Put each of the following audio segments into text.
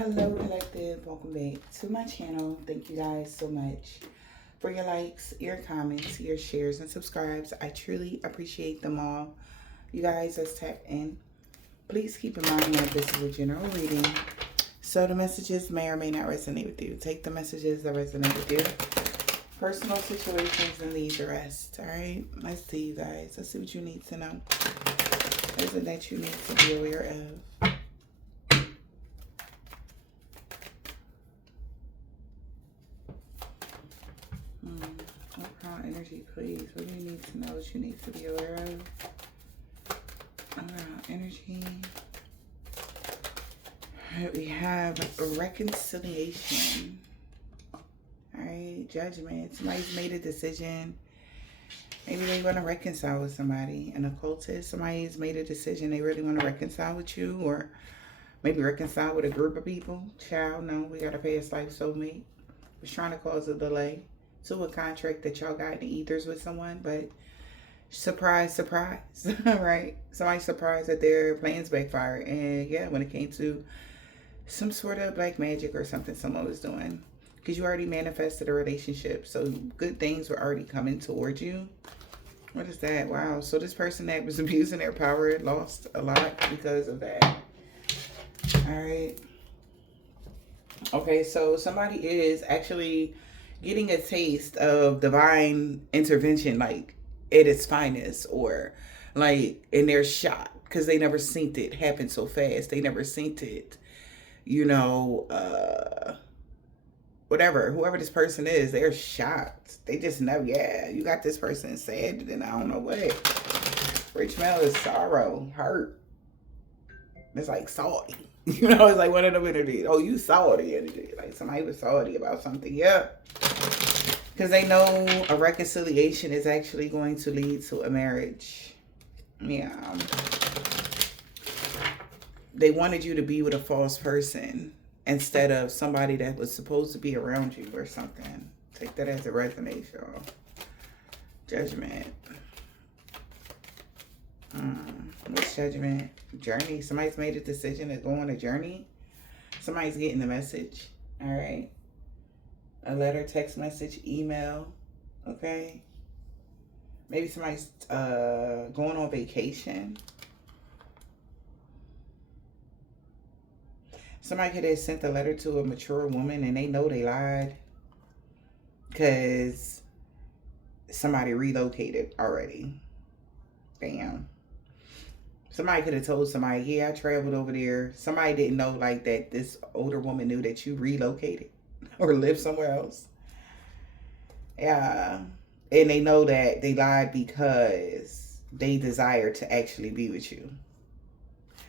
Hello, collective. Welcome back to my channel. Thank you guys so much for your likes, your comments, your shares, and subscribes. I truly appreciate them all. You guys, let's tap in. Please keep in mind that this is a general reading, so the messages may or may not resonate with you. Take the messages that resonate with you. Personal situations and leave the rest. All right? Let's see, you guys. Let's see what you need to know. What is it that you need to be aware of? Energy, please. What do you need to know? What you need to be aware of? Energy. We have a reconciliation. All right, judgment. Somebody's made a decision. Maybe they want to reconcile with somebody. An occultist. Somebody's made a decision. They really want to reconcile with you, or maybe reconcile with a group of people. Child, no, we got to pay a life soulmate. Was trying to cause a delay to a contract that y'all got in the ethers with someone, but surprise, surprise, right? Somebody's surprised that their plans backfired. And yeah, when it came to some sort of black magic or something someone was doing, because you already manifested a relationship, so good things were already coming towards you. What is that? Wow. So this person that was abusing their power lost a lot because of that. All right. Okay, so somebody is actually getting a taste of divine intervention, like at its finest, or like in their shot, because they never seen it happen so fast. They never seen it, whatever, whoever this person is, they're shocked. They just know, yeah, you got this person sad, and I don't know what. Rich male is sorrow, hurt. It's like salty. It's like one of them energies. Oh, you salty energy. Like somebody was salty about something. Yeah. Because they know a reconciliation is actually going to lead to a marriage. Yeah. They wanted you to be with a false person instead of somebody that was supposed to be around you or something. Take that as a resonance, y'all. Judgment. What's judgment? Journey. Somebody's made a decision to go on a journey. Somebody's getting a message. All right. A letter, text message, email. Okay. Maybe somebody's going on vacation. Somebody could have sent a letter to a mature woman and they know they lied because somebody relocated already. Damn. Somebody could have told somebody, yeah, I traveled over there. Somebody didn't know like that this older woman knew that you relocated or lived somewhere else. Yeah. And they know that they lied because they desire to actually be with you.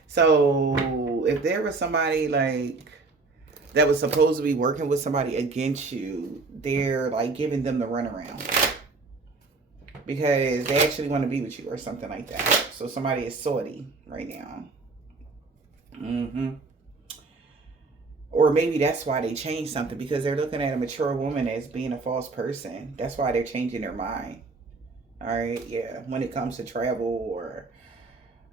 So if there was somebody like that was supposed to be working with somebody against you, they're like giving them the runaround because they actually want to be with you or something like that. So somebody is salty right now. Or maybe that's why they changed something, because they're looking at a mature woman as being a false person. That's why they're changing their mind. All right, yeah. When it comes to travel or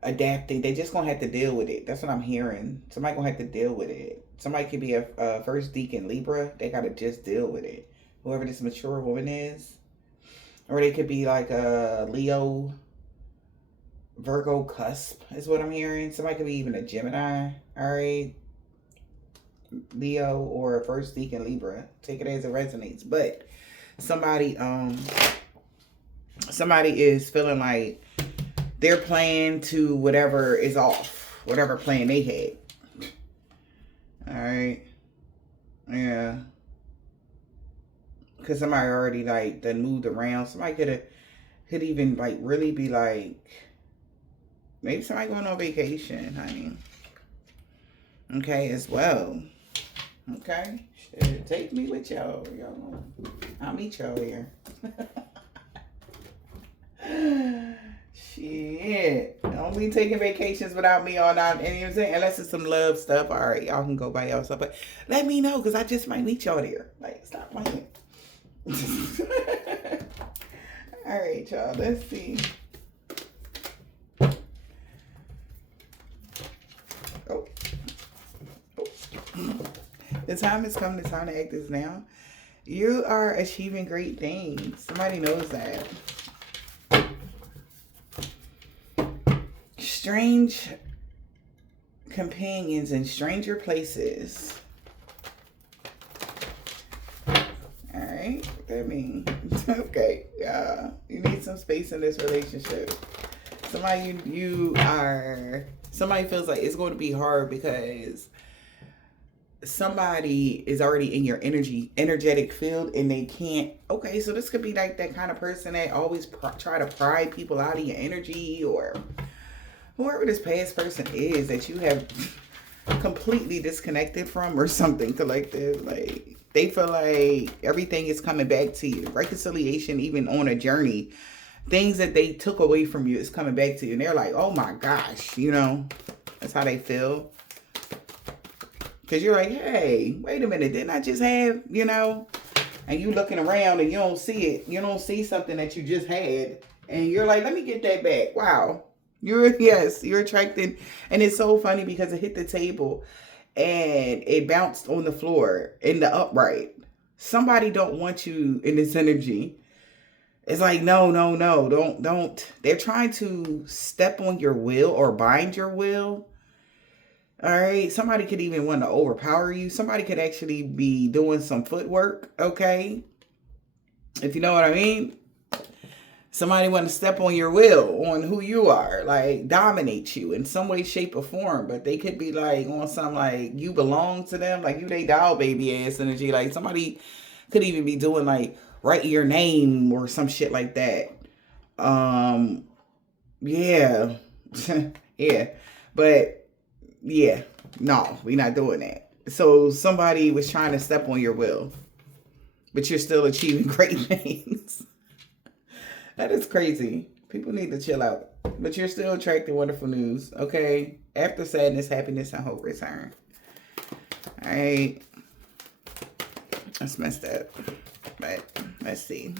adapting, they just gonna have to deal with it. That's what I'm hearing. Somebody gonna have to deal with it. Somebody could be a first deacon Libra. They gotta just deal with it. Whoever this mature woman is. Or they could be like a Leo, Virgo cusp is what I'm hearing. Somebody could be even a Gemini. All right. Leo or a first deacon Libra. Take it as it resonates. But somebody is feeling like their plan to whatever is off. Whatever plan they had. All right. Yeah. Because somebody already like done moved around. Somebody could even like really be like, maybe somebody going on vacation, honey. Okay, as well. Okay. Shit, take me with y'all. I'll meet y'all here. Shit. Don't be taking vacations without me all night. And you know what I'm saying? Unless it's some love stuff. All right, y'all can go by yourself. But let me know, because I just might meet y'all there. Like, stop playing. All right, y'all. Let's see. Oh. The time has come. The time to act is now. You are achieving great things. Somebody knows that. Strange companions in stranger places. Alright, what that mean? Okay, you need some space in this relationship. Somebody somebody feels like it's going to be hard because somebody is already in your energetic field and they can't. Okay, so this could be like that kind of person that always try to pry people out of your energy, or whoever this past person is that you have completely disconnected from, or something collective. Like, they feel like everything is coming back to you. Reconciliation, even on a journey, things that they took away from you is coming back to you, and they're like, oh my gosh, that's how they feel. Because you're like, hey, wait a minute, didn't I just have, and you looking around and you don't see it. You don't see something that you just had. And you're like, let me get that back. Wow. You're attracted. And it's so funny because it hit the table and it bounced on the floor in the upright. Somebody don't want you in this energy. It's like, no, don't. They're trying to step on your will or bind your will. All right. Somebody could even want to overpower you. Somebody could actually be doing some footwork. Okay. If you know what I mean. Somebody want to step on your will, on who you are, like dominate you in some way, shape, or form. But they could be like on some like you belong to them, like you they doll baby ass energy. Like somebody could even be doing like write your name or some shit like that. Yeah. Yeah. But yeah, no, we're not doing that. So somebody was trying to step on your will, but you're still achieving great things. That is crazy. People need to chill out. But you're still attracting wonderful news, okay? After sadness, happiness, and hope return. All right. That's messed up. But let's see.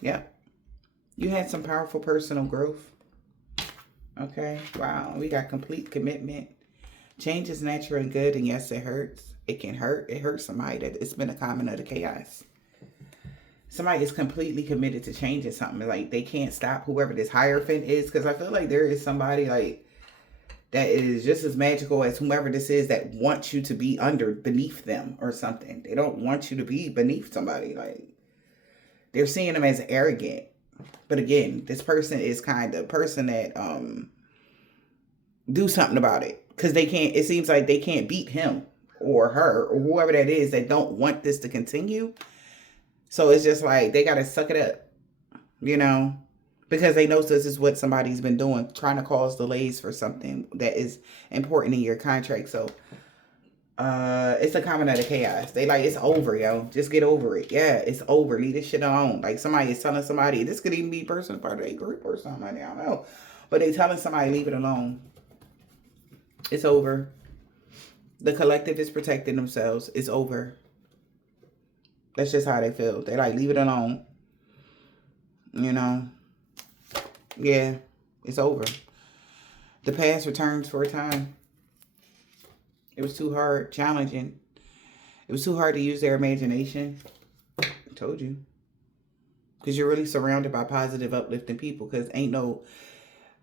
Yeah. You had some powerful personal growth. Okay. Wow. We got complete commitment. Change is natural and good, and yes, it hurts. It can hurt. It hurts somebody that it's been a common of the chaos. Somebody is completely committed to changing something. Like, they can't stop whoever this Hierophant is, because I feel like there is somebody like that is just as magical as whoever this is that wants you to be beneath them or something. They don't want you to be beneath somebody. Like, they're seeing them as arrogant. But again, this person is kind of person that do something about it, because they can't. It seems like they can't beat him or her or whoever that is that don't want this to continue. So it's just like they gotta suck it up, because they know this is what somebody's been doing, trying to cause delays for something that is important in your contract. So it's a common out of chaos. They like, it's over, yo. Just get over it. Yeah, it's over. Leave this shit alone. Like, somebody is telling somebody, this could even be a person part of a group or something. I don't know. But they telling somebody, leave it alone. It's over. The collective is protecting themselves. It's over. That's just how they feel. They like, leave it alone. Yeah, it's over. The past returns for a time. It was too hard, challenging. It was too hard to use their imagination. I told you. Because you're really surrounded by positive, uplifting people. Because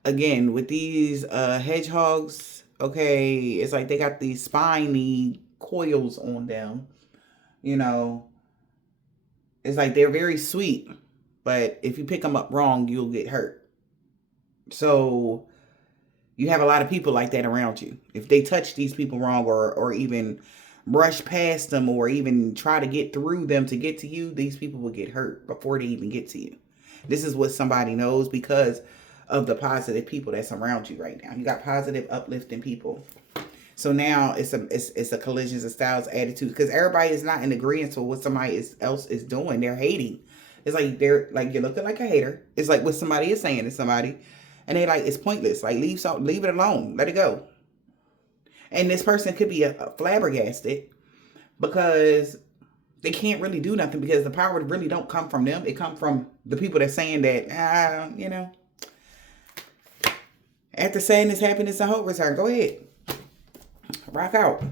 again, with these hedgehogs, okay, it's like they got these spiny coils on them. It's like they're very sweet. But if you pick them up wrong, you'll get hurt. So you have a lot of people like that around you. If they touch these people wrong or even brush past them or even try to get through them to get to you, these people will get hurt before they even get to you. This is what somebody knows because of the positive people that's around you right now. You got positive, uplifting people. So now it's a collisions of styles attitude, because everybody is not in agreement with what somebody else is doing. They're hating. It's like they're like, you're looking like a hater. It's like what somebody is saying to somebody. And they like, it's pointless. Like, leave it alone. Let it go. And this person could be a flabbergasted because they can't really do nothing, because the power really don't come from them. It comes from the people that's saying that, After sadness, happiness, and hope return. Go ahead. Rock out.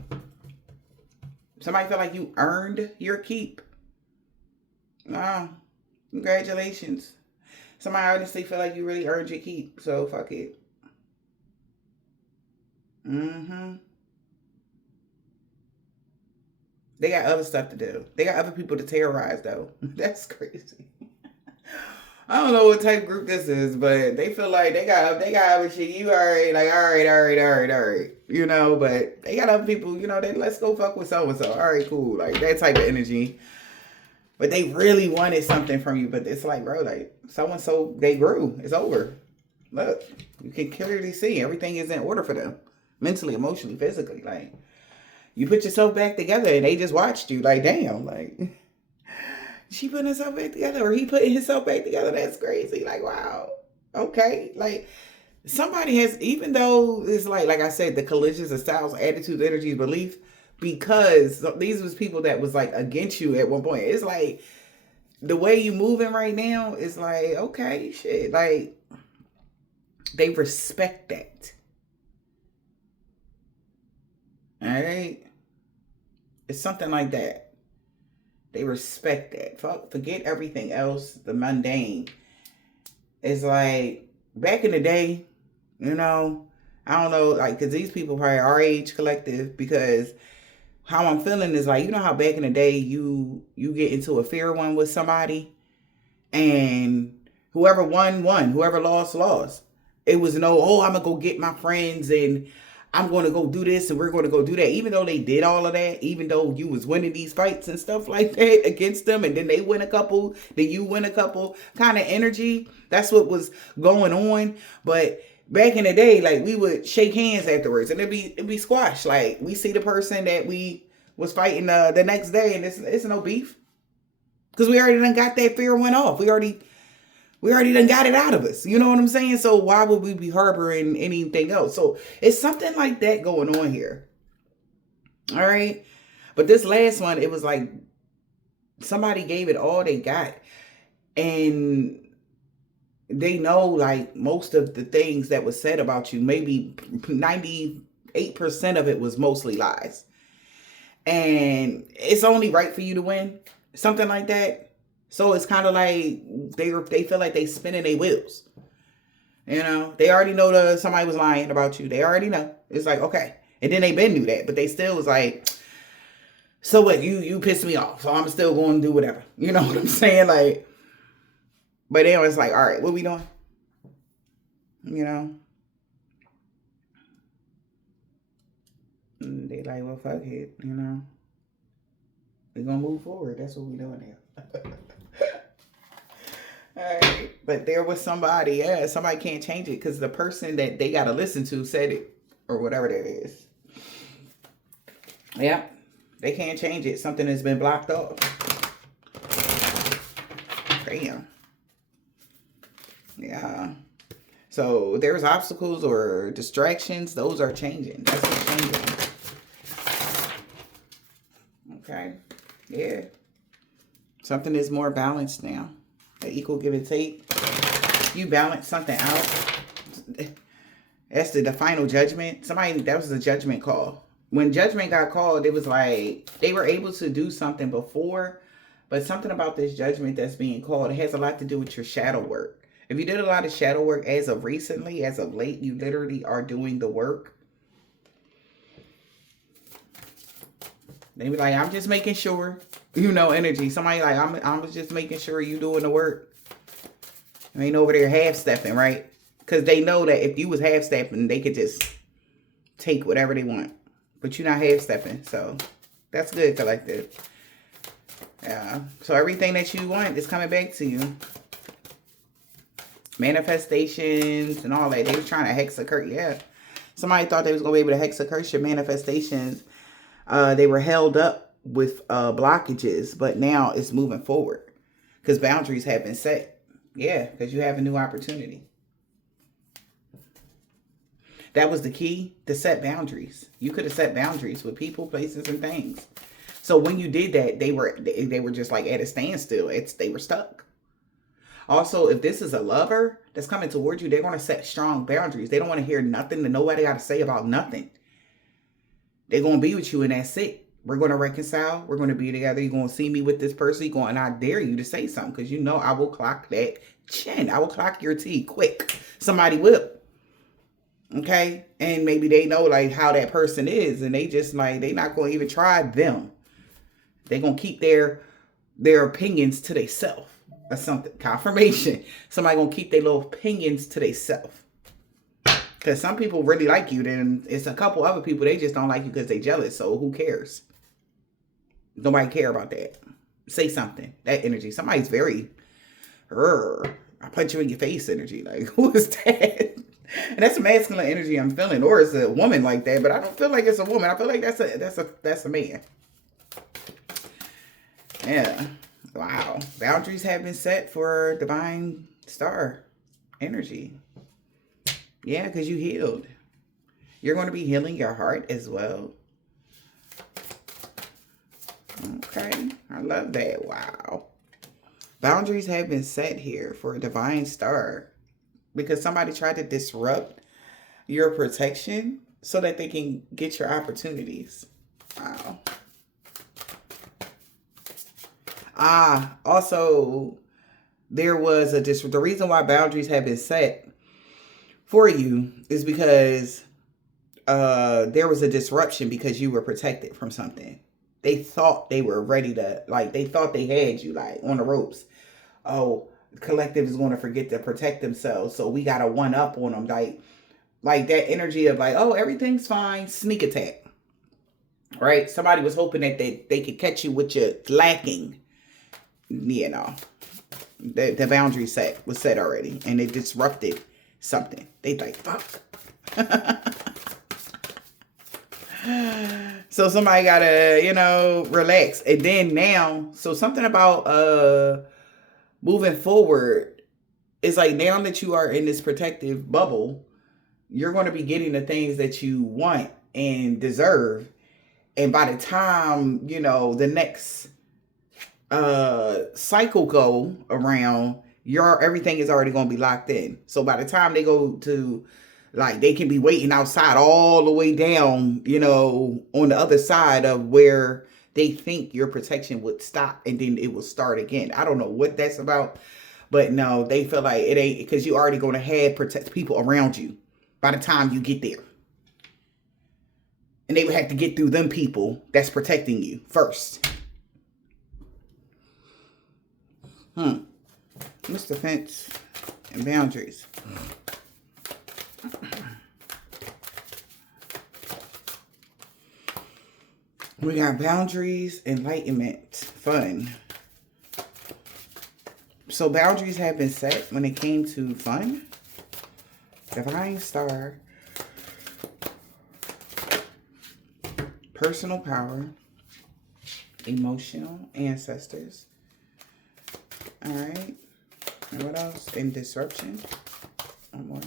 Somebody feel like you earned your keep. Wow. Congratulations. Somebody honestly feel like you really earned your keep. So fuck it. They got other stuff to do. They got other people to terrorize though. That's crazy. I don't know what type of group this is, but they feel like they got other shit. You already like, all right. You know, but they got other people, you know, they let's go fuck with so and so. All right, cool. Like that type of energy. But they really wanted something from you. But it's like, bro, like so and so they grew. It's over. Look, you can clearly see everything is in order for them. Mentally, emotionally, physically. Like you put yourself back together and they just watched you. Like, damn, like she putting herself back together or he putting himself back together. That's crazy. Like, wow. Okay. Like somebody has, even though it's like I said, the collisions of styles, attitudes, energies, belief, because these was people that was like against you at one point. It's like the way you moving right now is like, okay, shit. Like they respect that. All right. It's something like that. They respect that. Forget everything else, the mundane. It's like back in the day, you know, I don't know, like, because these people probably our age collective, because how I'm feeling is like, you know how back in the day you get into a fair one with somebody and whoever won, whoever lost. It was I'm going to go get my friends and I'm going to go do this and we're going to go do that. Even though they did all of that, even though you was winning these fights and stuff like that against them, and then they win a couple, then you win a couple, kind of energy. That's what was going on. But back in the day, like we would shake hands afterwards and it'd be squashed. Like we see the person that we was fighting the next day and it's no beef. Because we already done got that fear went off. We already done got it out of us. You know what I'm saying? So why would we be harboring anything else? So it's something like that going on here. All right. But this last one, it was like somebody gave it all they got. And they know like most of the things that was said about you, maybe 98% of it was mostly lies. And it's only right for you to win. Something like that. So it's kind of like they feel like they spinning their wheels. You know, they already know somebody was lying about you. They already know. It's like, okay. And then they been knew that, but they still was like, so what? You pissed me off, so I'm still going to do whatever. You know what I'm saying? Like, but then it's like, all right, what we doing? You know? And they like, well, fuck it. You know? We're going to move forward. That's what we doing here. All right. But there was somebody, somebody can't change it because the person that they got to listen to said it or whatever that is. Yeah. They can't change it. Something has been blocked off. Damn. Yeah. So there's obstacles or distractions. Those are changing. That's what's changing. Okay. Yeah. Something is more balanced now. The equal give and take. You balance something out. That's the final judgment. That was the judgment call. When judgment got called, it was like they were able to do something before, but something about this judgment that's being called, it has a lot to do with your shadow work. If you did a lot of shadow work as of recently, as of late, you literally are doing the work. They be like, I'm just making sure, you know, energy. Somebody like, I'm just making sure you doing the work. I ain't over there half-stepping, right? Because they know that if you was half-stepping, they could just take whatever they want. But you're not half-stepping, so that's good, collective. Yeah. So everything that you want is coming back to you. Manifestations and all that. They were trying to hex a curse. Yeah. Somebody thought they was going to be able to hex a curse your manifestations. They were held up with blockages, but now it's moving forward because boundaries have been set. Yeah, because you have a new opportunity. That was the key, to set boundaries. You could have set boundaries with people, places, and things. So when you did that, they were just like at a standstill. They were stuck. Also, if this is a lover that's coming towards you, they're going to set strong boundaries. They don't want to hear nothing that nobody got to say about nothing. They're going to be with you and that's it. We're going to reconcile. We're going to be together. You're going to see me with this person. You're going, I dare you to say something because you know I will clock that chin. I will clock your T quick. Somebody will. Okay? And maybe they know like how that person is and they just like, they not going to even try them. They're going to keep their opinions to themselves or something. Confirmation. Somebody going to keep their little opinions to themselves. Because some people really like you, then it's a couple other people, they just don't like you because they jealous. So who cares? Nobody care about that. Say something. That energy. Somebody's very, I punch you in your face energy. Like, who is that? And that's a masculine energy I'm feeling. Or it's a woman like that, but I don't feel like it's a woman. I feel like that's a man. Yeah. Wow. Boundaries have been set for divine star energy. Yeah, because you healed. You're going to be healing your heart as well. Okay. I love that. Wow. Boundaries have been set here for a divine star because somebody tried to disrupt your protection so that they can get your opportunities. Wow. Also, there was the reason why boundaries have been set for you is because there was a disruption because you were protected from something. They thought they were ready to, like, they thought they had you, like, on the ropes. Oh, the collective is going to forget to protect themselves, so we got to one up on them. Like that energy of, like, oh, everything's fine, sneak attack. Right? Somebody was hoping that they could catch you with your lacking. You know, the boundary was set already, and it disrupted something. They like, fuck. So somebody gotta, relax. And then now, so something about moving forward is like, now that you are in this protective bubble, you're going to be getting the things that you want and deserve. And by the time, the next cycle go around, everything is already going to be locked in. So by the time they go to, like, they can be waiting outside all the way down, on the other side of where they think your protection would stop, and then it will start again. I don't know what that's about, but no, they feel like it ain't, because you already going to have protect people around you by the time you get there. And they would have to get through them people that's protecting you first. Mr. Fence and boundaries. We got boundaries, enlightenment, fun. So boundaries have been set when it came to fun. Divine star. Personal power. Emotional ancestors. All right. And what else? And disruption. One more.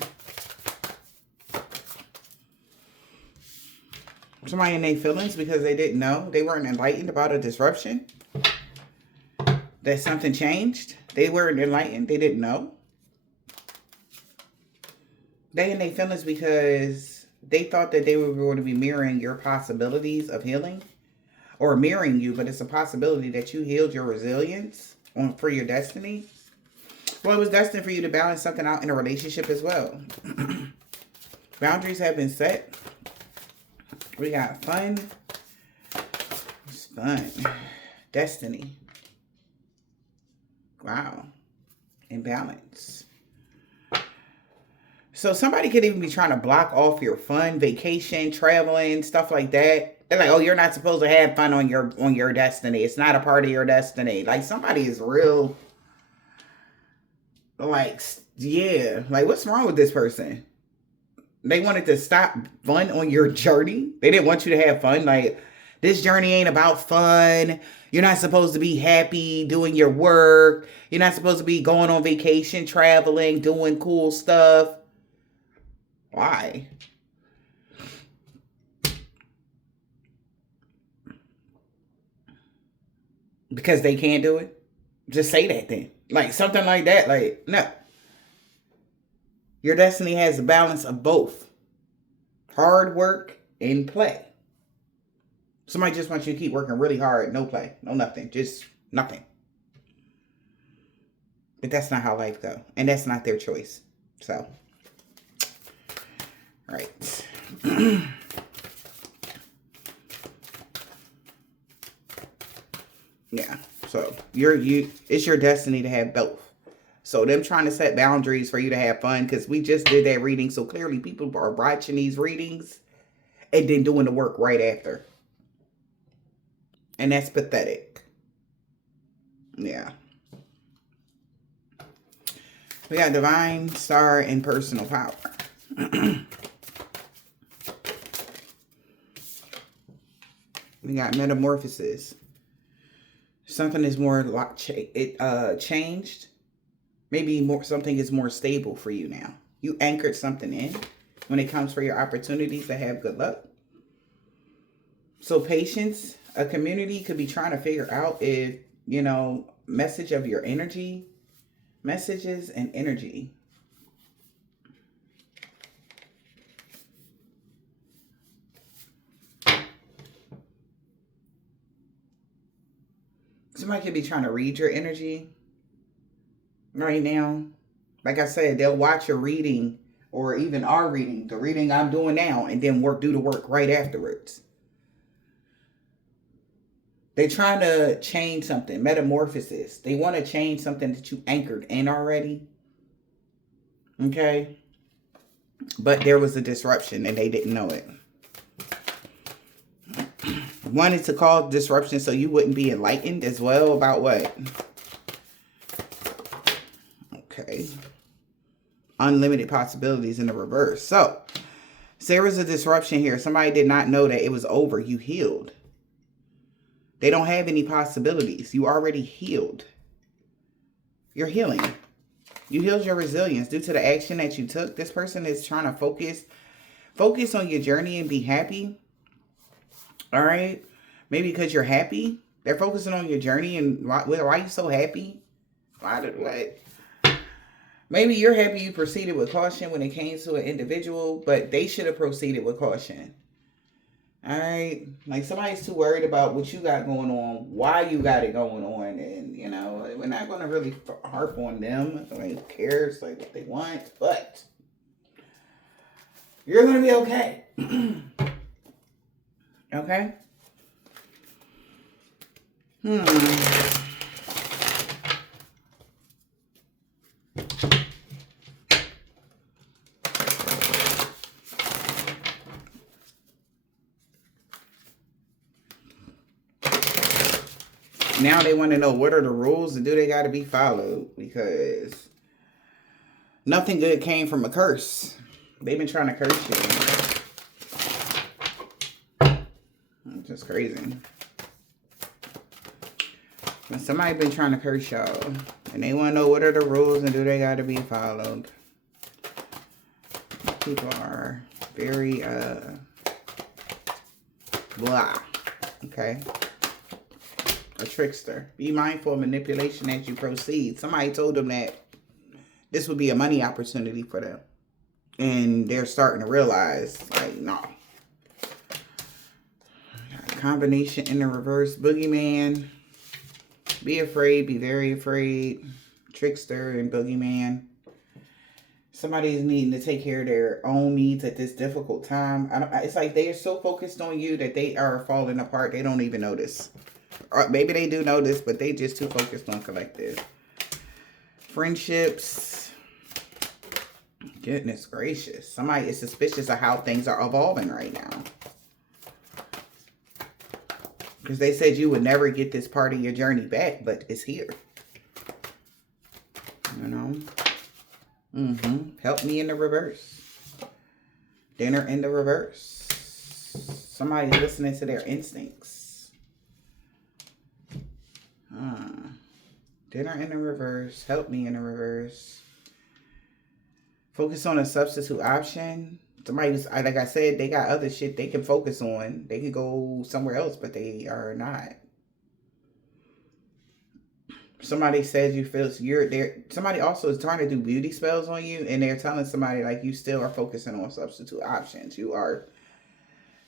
Somebody in their feelings because they didn't know. They weren't enlightened about a disruption. That something changed. They weren't enlightened. They didn't know. They in their feelings because they thought that they were going to be mirroring your possibilities of healing. Or mirroring you, but it's a possibility that you healed your resilience for your destiny. Well, it was destined for you to balance something out in a relationship as well. Boundaries have been set. We got fun. It's fun. Destiny. Wow. And balance. So somebody could even be trying to block off your fun, vacation, traveling, stuff like that. They're like, oh, you're not supposed to have fun on your destiny. It's not a part of your destiny. Like, somebody is real, like, yeah. Like, what's wrong with this person? They wanted to stop fun on your journey. They didn't want you to have fun. Like, this journey ain't about fun. You're not supposed to be happy doing your work. You're not supposed to be going on vacation, traveling, doing cool stuff. Why? Because they can't do it? Just say that then. Like something like that. Like, no. Your destiny has a balance of both hard work and play. Somebody just wants you to keep working really hard. No play. No nothing. Just nothing. But that's not how life goes. And that's not their choice. So, right. Yeah. So it's your destiny to have both. So them trying to set boundaries for you to have fun, because we just did that reading. So clearly people are watching these readings and then doing the work right after. And that's pathetic. Yeah. We got divine, star, and personal power. We got metamorphosis. Something is more changed. Maybe something is more stable for you now. You anchored something in when it comes for your opportunities to have good luck. So patience, a community could be trying to figure out if, message of your energy, messages and energy. Somebody could be trying to read your energy right now. Like I said, they'll watch your reading or even our reading, the reading I'm doing now, and then do the work right afterwards. They're trying to change something, metamorphosis. They want to change something that you anchored in already. Okay? But there was a disruption and they didn't know it. Wanted to cause disruption so you wouldn't be enlightened as well about what? Okay. Unlimited possibilities in the reverse. So there was a disruption here. Somebody did not know that it was over. You healed. They don't have any possibilities. You already healed. You're healing. You healed your resilience due to the action that you took. This person is trying to focus on your journey and be happy. All right. Maybe because you're happy. They're focusing on your journey. And why are you so happy? Maybe you're happy you proceeded with caution when it came to an individual, but they should have proceeded with caution. All right. Like somebody's too worried about what you got going on, why you got it going on. And, we're not going to really harp on them. Who cares like what they want, but you're going to be okay. Okay. Now they want to know what are the rules and do they got to be followed, because nothing good came from a curse. They've been trying to curse you. It's just crazy. But somebody been trying to curse y'all, and they want to know what are the rules and do they got to be followed. People are very blah. Okay. A trickster. Be mindful of manipulation as you proceed. Somebody told them that this would be a money opportunity for them. And they're starting to realize, like, no. Combination in the reverse. Boogeyman. Be afraid. Be very afraid. Trickster and boogeyman. Somebody's needing to take care of their own needs at this difficult time. It's like they are so focused on you that they are falling apart. They don't even notice. Or maybe they do notice, but they just too focused on collective. Friendships. Goodness gracious. Somebody is suspicious of how things are evolving right now. Because they said you would never get this part of your journey back, but it's here. Help me in the reverse. Dinner in the reverse. Somebody's listening to their instincts. Dinner in the reverse. Help me in the reverse. Focus on a substitute option. Somebody's, like I said, they got other shit they can focus on. They can go somewhere else, but they are not. Somebody says you feel you're there. Somebody also is trying to do beauty spells on you, and they're telling somebody like you still are focusing on substitute options. You are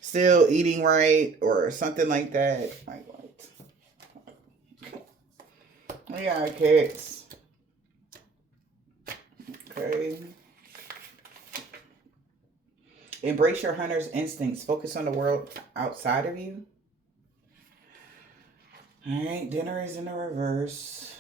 still eating right or something like that. Like what? Yeah, cats. Okay. Embrace your hunter's instincts. Focus on the world outside of you. All right, dinner is in the reverse.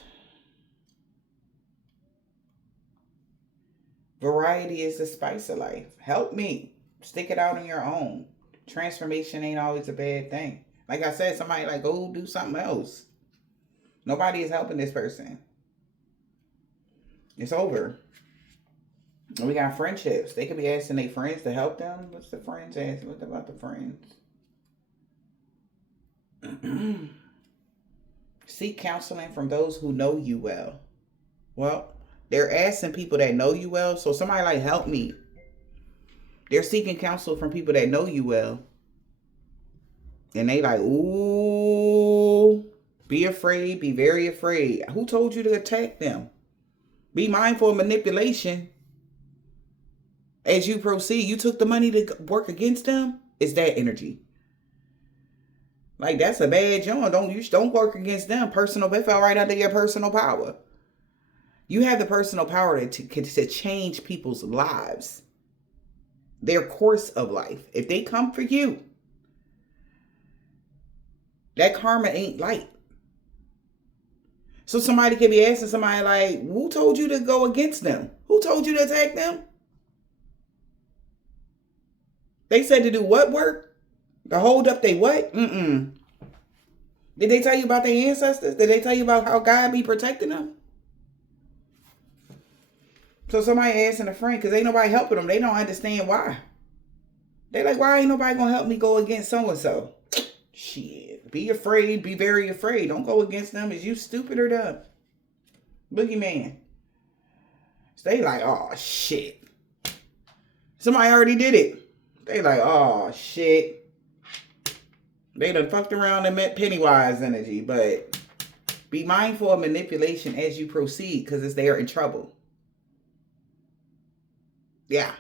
Variety is the spice of life. Help me. Stick it out on your own. Transformation ain't always a bad thing. Like I said, somebody like, go do something else. Nobody is helping this person. It's over. We got friendships. They could be asking their friends to help them. What's the friends asking? What about the friends? Seek counseling from those who know you well. Well, they're asking people that know you well. So somebody like, help me. They're seeking counsel from people that know you well. And they like, ooh, be afraid, be very afraid. Who told you to attack them? Be mindful of manipulation. As you proceed, you took the money to work against them. It's that energy. Like, that's a bad joint. Don't work against them. Personal, they fell right under your personal power. You have the personal power to change people's lives. Their course of life. If they come for you, that karma ain't light. So somebody could be asking somebody like, who told you to go against them? Who told you to attack them? They said to do what work? To hold up they what? Did they tell you about their ancestors? Did they tell you about how God be protecting them? So somebody asking a friend, because ain't nobody helping them. They don't understand why. They like, why ain't nobody going to help me go against so-and-so? Shit. Be afraid. Be very afraid. Don't go against them. Is you stupid or dumb? Boogeyman. So they like, oh, shit. Somebody already did it. They like, oh, shit. They done fucked around and met Pennywise energy. But be mindful of manipulation as you proceed, because it's they're in trouble. Yeah.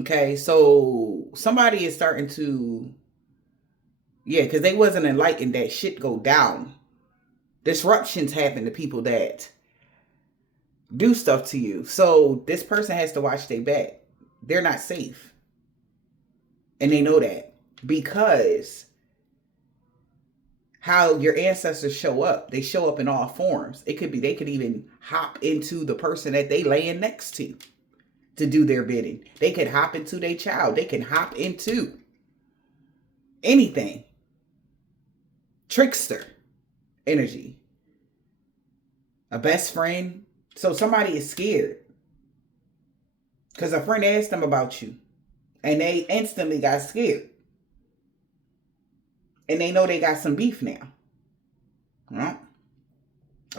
Okay, so somebody is starting to, because they wasn't enlightened that shit go down. Disruptions happen to people that do stuff to you. So this person has to watch their back. They're not safe. And they know that because how your ancestors show up, they show up in all forms. It could be, they could even hop into the person that they laying next to do their bidding. They could hop into their child. They can hop into anything. Trickster energy. A best friend. So somebody is scared because a friend asked them about you and they instantly got scared. And they know they got some beef now. Right?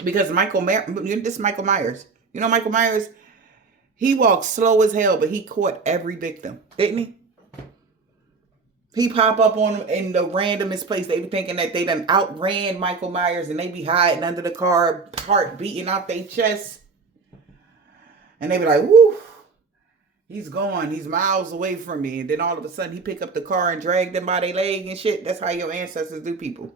Because Michael Myers. You know Michael Myers? He walked slow as hell, but he caught every victim. Didn't he? He pop up on them in the randomest place. They be thinking that they done outran Michael Myers and they be hiding under the car, heart beating out their chest. And they be like, woo, he's gone. He's miles away from me. And then all of a sudden he pick up the car and drag them by their leg and shit. That's how your ancestors do people.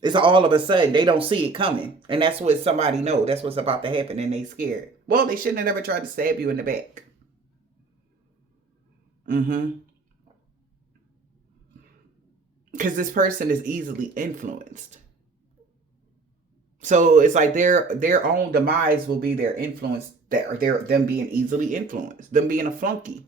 It's all of a sudden. They don't see it coming. And that's what somebody know. That's what's about to happen and they scared. Well, they shouldn't have ever tried to stab you in the back. Because this person is easily influenced. So it's like their own demise will be their influence, them being easily influenced, them being a flunky.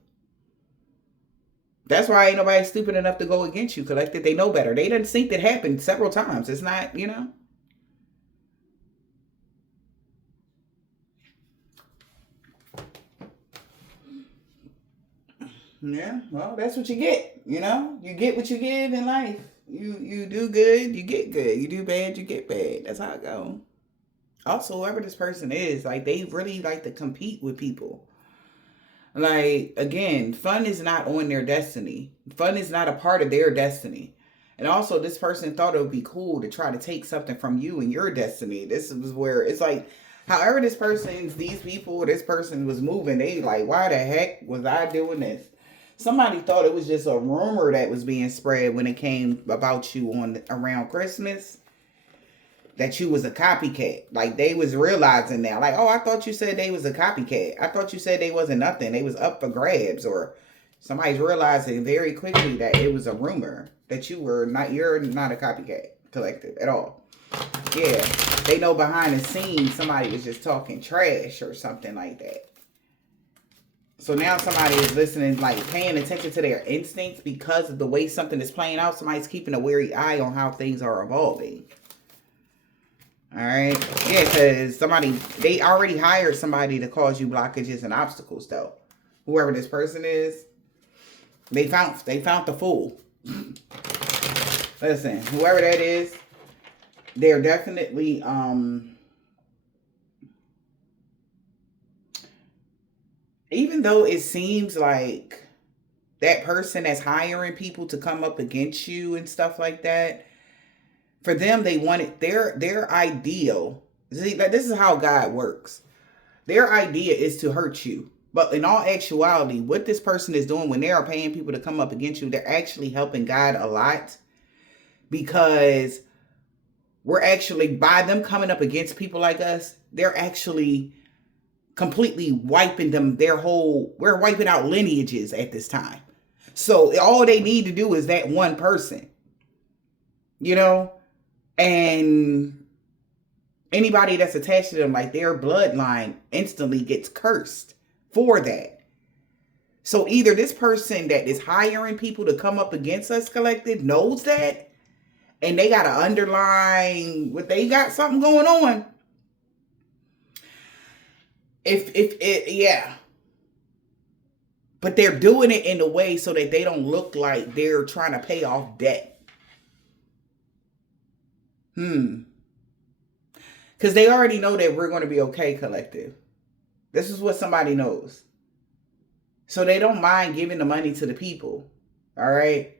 That's why ain't nobody stupid enough to go against you, because like that they know better. They done seen that happen several times. It's not, Yeah, well, that's what you get, You get what you give in life. You do good, you get good. You do bad, you get bad. That's how it goes. Also, whoever this person is, like, they really like to compete with people. Like, again, fun is not on their destiny. Fun is not a part of their destiny. And also, this person thought it would be cool to try to take something from you and your destiny. This is where it's like, however these people, this person was moving, they like, why the heck was I doing this? Somebody thought it was just a rumor that was being spread when it came about you on around Christmas, that you was a copycat. Like, they was realizing now, like, oh, I thought you said they was a copycat. I thought you said they wasn't nothing. They was up for grabs. Or somebody's realizing very quickly that it was a rumor, that you're not a copycat collective at all. Yeah, they know behind the scenes somebody was just talking trash or something like that. So now somebody is listening, like paying attention to their instincts because of the way something is playing out. Somebody's keeping a wary eye on how things are evolving. All right. Yeah, because they already hired somebody to cause you blockages and obstacles, though. Whoever this person is, they found the fool. Listen, whoever that is, they're definitely even though it seems like that person that's hiring people to come up against you and stuff like that, for them, they wanted their ideal. See, this is how God works. Their idea is to hurt you. But in all actuality, what this person is doing when they are paying people to come up against you, they're actually helping God a lot. Because we're actually, by them coming up against people like us, they're actually completely wiping we're wiping out lineages at this time. So all they need to do is that one person, and anybody that's attached to them, like their bloodline instantly gets cursed for that. So either this person that is hiring people to come up against us collective knows that, and they got to underline what they got something going on. Yeah. But they're doing it in a way so that they don't look like they're trying to pay off debt. Because they already know that we're going to be okay, collective. This is what somebody knows. So they don't mind giving the money to the people. All right?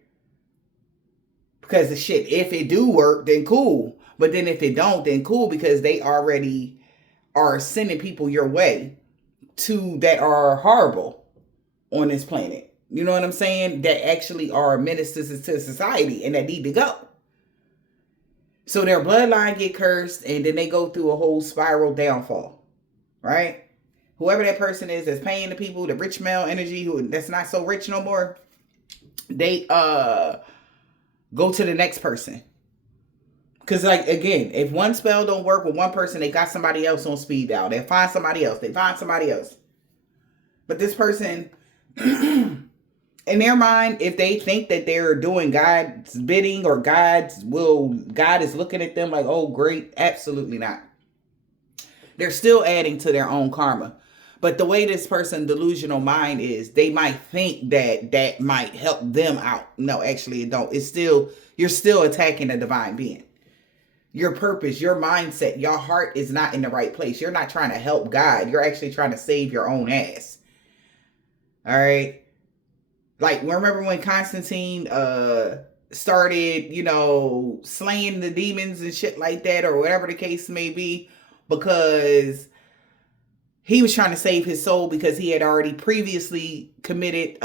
Because the shit, if it do work, then cool. But then if it don't, then cool, because they already are sending people your way that are horrible on this planet. You know what I'm saying? That actually are ministers to society and that need to go. So their bloodline get cursed, and then they go through a whole spiral downfall, right? Whoever that person is that's paying the people, the rich male energy that's not so rich no more, they go to the next person. Because, like, again, if one spell don't work with one person, they got somebody else on speed dial. They find somebody else. But this person, in their mind, if they think that they're doing God's bidding or God is looking at them like, oh, great, absolutely not. They're still adding to their own karma. But the way this person's delusional mind is, they might think that might help them out. No, actually it don't. You're still attacking the divine being. Your purpose, your mindset, your heart is not in the right place. You're not trying to help God. You're actually trying to save your own ass. All right. Like, remember when Constantine started, slaying the demons and shit like that, or whatever the case may be, because he was trying to save his soul because he had already previously committed,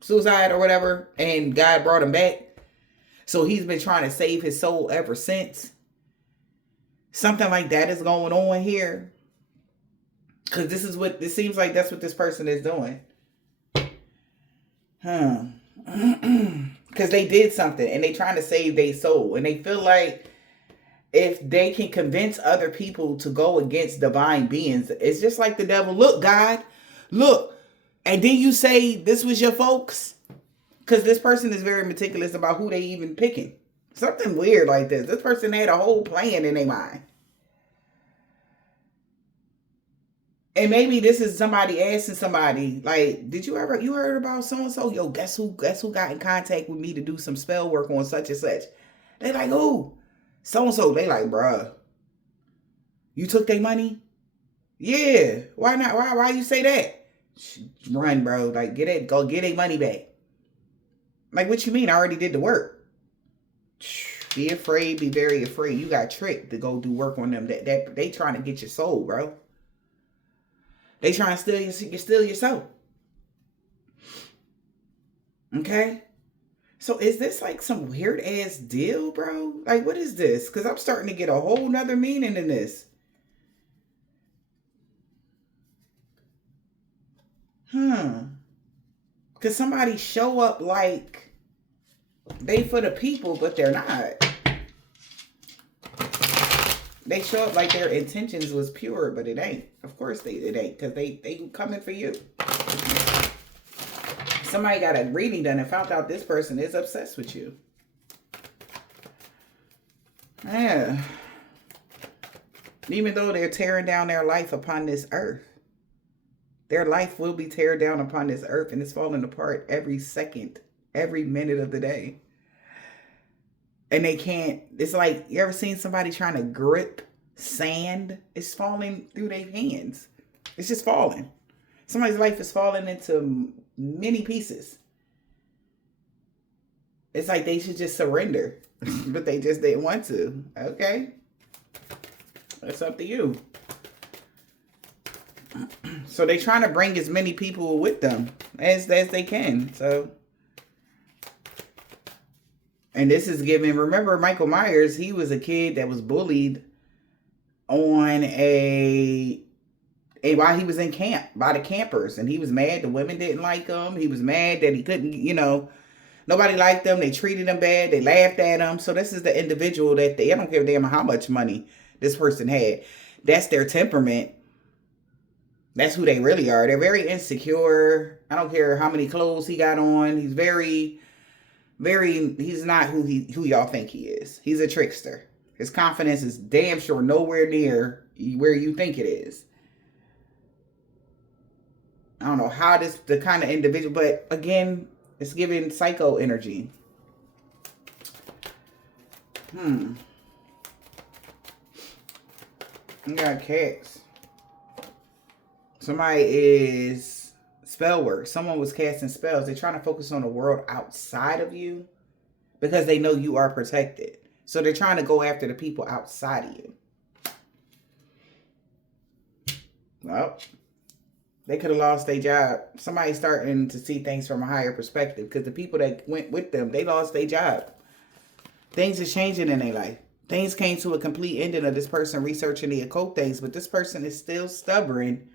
suicide or whatever, and God brought him back. So he's been trying to save his soul ever since. Something like that is going on here. Because this seems like that's what this person is doing. Because they did something and they trying to save their soul. And they feel like if they can convince other people to go against divine beings, it's just like the devil. Look, God, look. And then you say this was your folks? Because this person is very meticulous about who they even picking. Something weird like this. This person had a whole plan in their mind. And maybe this is somebody asking somebody, like, you heard about so-and-so? Yo, guess who got in contact with me to do some spell work on such and such? They like, who? So-and-so. They like, bruh, you took their money? Yeah. Why not? Why you say that? Run, bro. Like, go get a money back. Like, what you mean? I already did the work. Be afraid, be very afraid. You got tricked to go do work on them. That they trying to get your soul, bro. They trying to steal your soul. Okay? So is this like some weird ass deal, bro? Like, what is this? Because I'm starting to get a whole nother meaning in this. Because somebody show up like they for the people, but they're not. They show up like their intentions was pure, but it ain't. Of course it ain't, because they coming for you. Somebody got a reading done and found out this person is obsessed with you. Yeah. Even though they're tearing down their life upon this earth. Their life will be teared down upon this earth, and it's falling apart every second, every minute of the day. And they can't, it's like, you ever seen somebody trying to grip sand? It's falling through their hands. It's just falling. Somebody's life is falling into many pieces. It's like they should just surrender, but they just didn't want to. Okay. That's up to you. So they're trying to bring as many people with them as they can. So, and this is giving, remember Michael Myers, he was a kid that was bullied on while he was in camp by the campers, and he was mad the women didn't like him. He was mad that he couldn't, nobody liked him. They treated him bad. They laughed at him. So this is the individual that I don't give a damn how much money this person had. That's their temperament. That's who they really are. They're very insecure. I don't care how many clothes he got on. He's very, very, he's not who y'all think he is. He's a trickster. His confidence is damn sure nowhere near where you think it is. I don't know how the kind of individual, but again, it's giving psycho energy. You got cats. Somebody is spell work. Someone was casting spells. They're trying to focus on the world outside of you because they know you are protected. So they're trying to go after the people outside of you. Well, they could have lost their job. Somebody's starting to see things from a higher perspective because the people that went with them, they lost their job. Things are changing in their life. Things came to a complete ending of this person researching the occult things, but this person is still stubborn,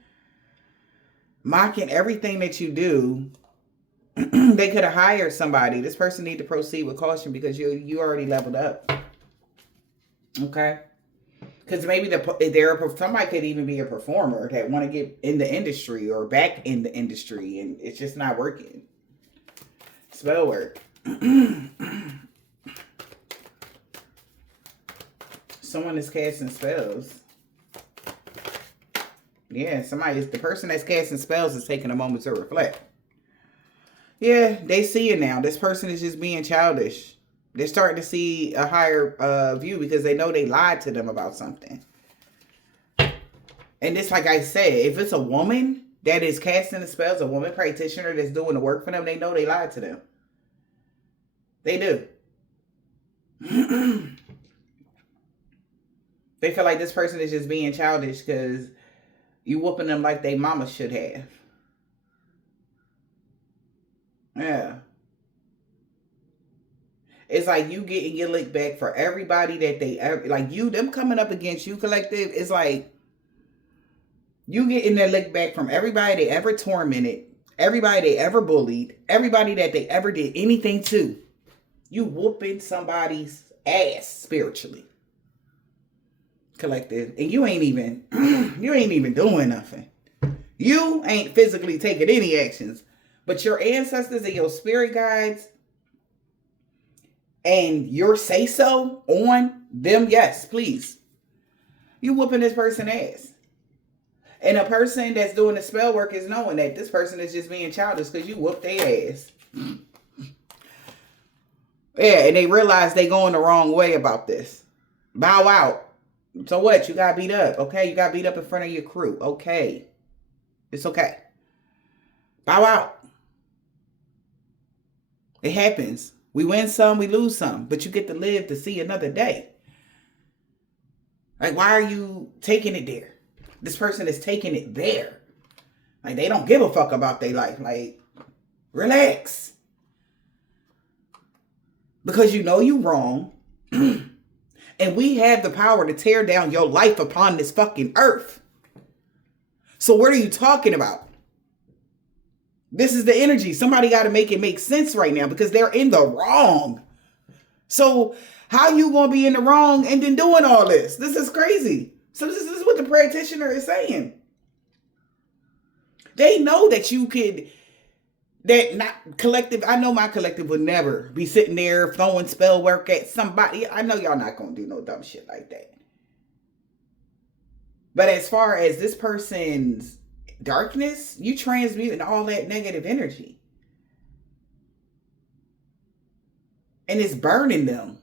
mocking everything that you do. They could have hired somebody. This person need to proceed with caution because you already leveled up. Okay? Because maybe somebody could even be a performer that want to get in the industry or back in the industry, and it's just not working. Spell work. Someone is casting spells. Yeah, the person that's casting spells is taking a moment to reflect. Yeah, they see it now. This person is just being childish. They're starting to see a higher view because they know they lied to them about something. And it's like I said, if it's a woman that is casting the spells, a woman practitioner that's doing the work for them, they know they lied to them. They do. They feel like this person is just being childish because you whooping them like they mama should have. Yeah. It's like you getting your lick back for everybody that they ever, like them coming up against you, collective. It's like you getting their lick back from everybody they ever tormented, everybody they ever bullied, everybody that they ever did anything to. You whooping somebody's ass spiritually, collective, and you ain't even doing nothing. You ain't physically taking any actions, but your ancestors and your spirit guides and your say so on them, yes, please. You whooping this person's ass. And a person that's doing the spell work is knowing that this person is just being childish because you whooped their ass. Yeah, and they realize they going the wrong way about this. Bow out. So what? You got beat up. Okay. You got beat up in front of your crew. Okay. It's okay. Bow out. It happens. We win some, we lose some, but you get to live to see another day. Like, why are you taking it there? This person is taking it there. Like, they don't give a fuck about their life. Like, relax. Because you know you wrong. And we have the power to tear down your life upon this fucking earth. So what are you talking about? This is the energy. Somebody got to make it make sense right now because they're in the wrong. So how you going to be in the wrong and then doing all this? This is crazy. So this is what the practitioner is saying. They know that you could, that not collective. I know my collective would never be sitting there throwing spell work at somebody. I know y'all not going to do no dumb shit like that. But as far as this person's darkness, you transmuting all that negative energy. And it's burning them.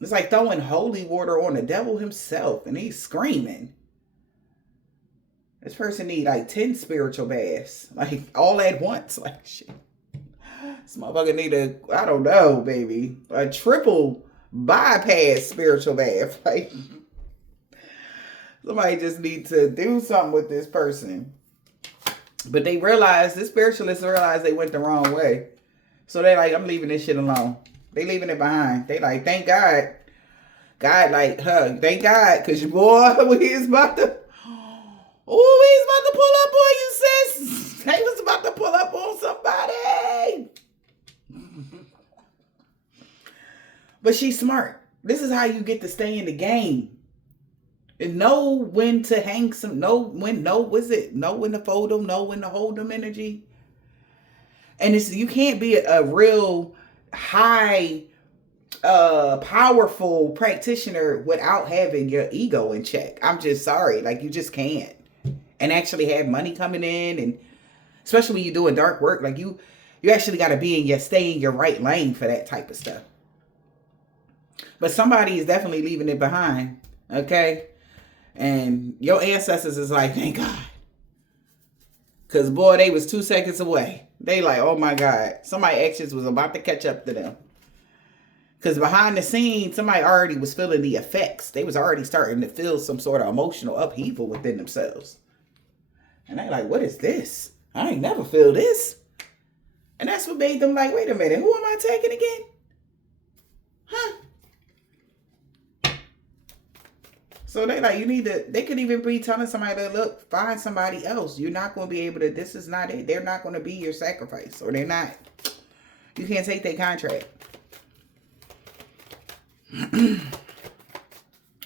It's like throwing holy water on the devil himself and he's screaming. This person need like 10 spiritual baths. Like all at once. Like shit. This motherfucker need I don't know, baby. A triple bypass spiritual bath. Like somebody just needs to do something with this person. But they realize, this spiritualist realized they went the wrong way. So they're like, I'm leaving this shit alone. They leaving it behind. They like, thank God. God like, thank God. Because boy, he's about to pull up on you, sis. They was about to pull up on somebody. But she's smart. This is how you get to stay in the game. And know when to hang some, know when to fold them, know when to hold them energy. And you can't be a real high, powerful practitioner without having your ego in check. I'm just sorry. Like you just can't. And actually have money coming in, and especially when you're doing dark work, like you actually got to stay in your right lane for that type of stuff. But somebody is definitely leaving it behind. Okay. And your ancestors is like, thank God. Because, boy, they was 2 seconds away. They like, oh, my God. Somebody's actions was about to catch up to them. Because behind the scenes, somebody already was feeling the effects. They was already starting to feel some sort of emotional upheaval within themselves. And they like, what is this? I ain't never feel this. And that's what made them like, wait a minute. Who am I taking again? Huh? So they like, they could even be telling somebody that, look, find somebody else. You're not going to be able to, this is not it. They're not going to be your sacrifice. Or they're not. You can't take their contract.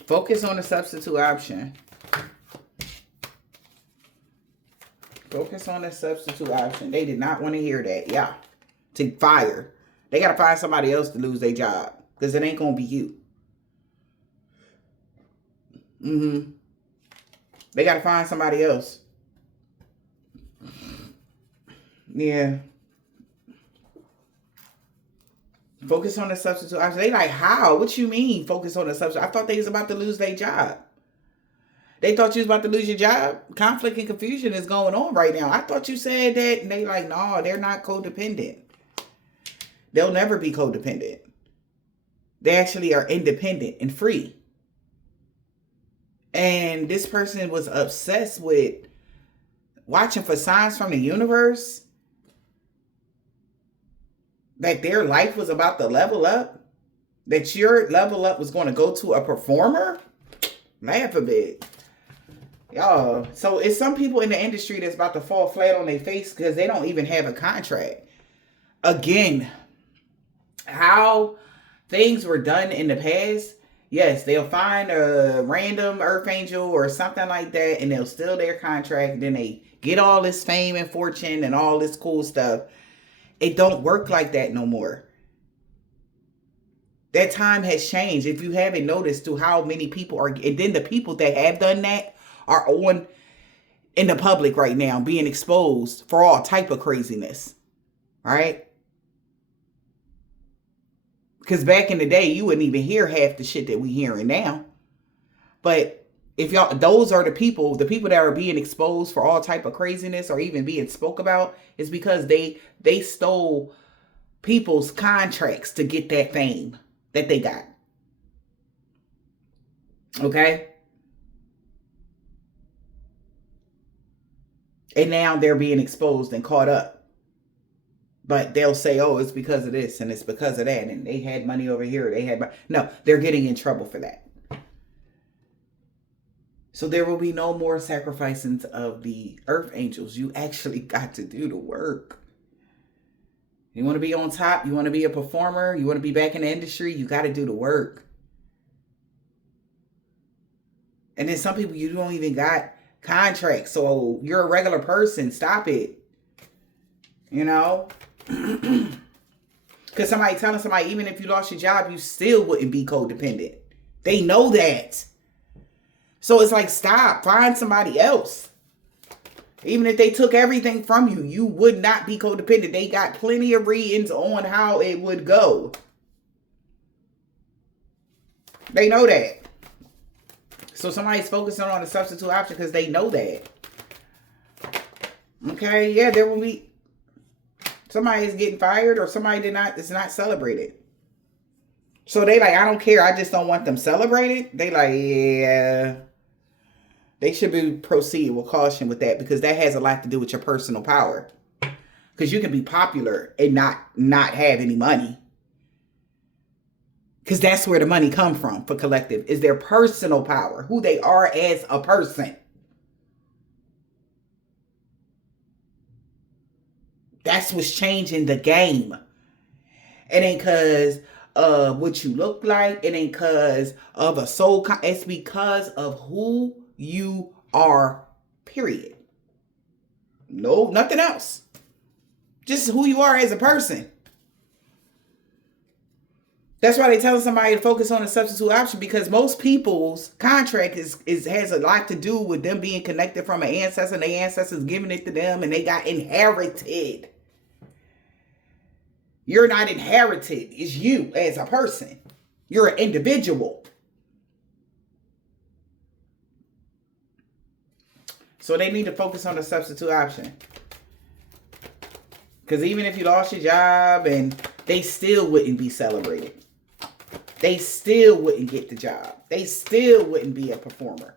Focus on the substitute option. Focus on the substitute option. They did not want to hear that. Yeah. To fire. They got to find somebody else to lose their job. Because it ain't going to be you. They got to find somebody else. Yeah. Focus on the substitute option. They like, how? What you mean focus on the substitute? I thought they was about to lose their job. They thought you was about to lose your job? Conflict and confusion is going on right now. I thought you said that. And they like, no, they're not codependent. They'll never be codependent. They actually are independent and free. And this person was obsessed with watching for signs from the universe that their life was about to level up, that your level up was going to go to a performer. Laugh a bit. Y'all, so it's some people in the industry that's about to fall flat on their face because they don't even have a contract. Again, how things were done in the past. Yes, they'll find a random earth angel or something like that, and they'll steal their contract. Then they get all this fame and fortune and all this cool stuff. It don't work like that no more. That time has changed. If you haven't noticed to how many people are, and then the people that have done that are on in the public right now being exposed for all type of craziness. Right? Because back in the day, you wouldn't even hear half the shit that we hearing now. But if y'all, those are the people that are being exposed for all type of craziness or even being spoke about, is because they stole people's contracts to get that fame that they got. Okay? And now they're being exposed and caught up. But they'll say, oh, it's because of this and it's because of that. And they had money over here. They had money. No, they're getting in trouble for that. So there will be no more sacrificing of the earth angels. You actually got to do the work. You want to be on top. You want to be a performer. You want to be back in the industry. You got to do the work. And then some people, you don't even got contracts. So you're a regular person. Stop it. You know? Because somebody telling somebody, even if you lost your job, you still wouldn't be codependent. They know that. So it's like, stop. Find somebody else. Even if they took everything from you, you would not be codependent. They got plenty of reasons on how it would go. They know that. So somebody's focusing on the substitute option because they know that. Okay, yeah, there will be somebody is getting fired or somebody is not celebrated. So they like, I don't care. I just don't want them celebrated. They like, yeah. They should be proceed with caution with that because that has a lot to do with your personal power. Because you can be popular and not have any money. Because that's where the money come from for collective, is their personal power, who they are as a person. That's what's changing the game. It ain't because of what you look like. It ain't because of a soul. It's because of who you are, period. No, nothing else. Just who you are as a person. That's why they tell somebody to focus on a substitute option, because most people's contract has a lot to do with them being connected from an ancestor and their ancestors giving it to them and they got inherited. You're not inherited. It's you as a person. You're an individual. So they need to focus on the substitute option. Because even if you lost your job, and they still wouldn't be celebrated. They still wouldn't get the job. They still wouldn't be a performer.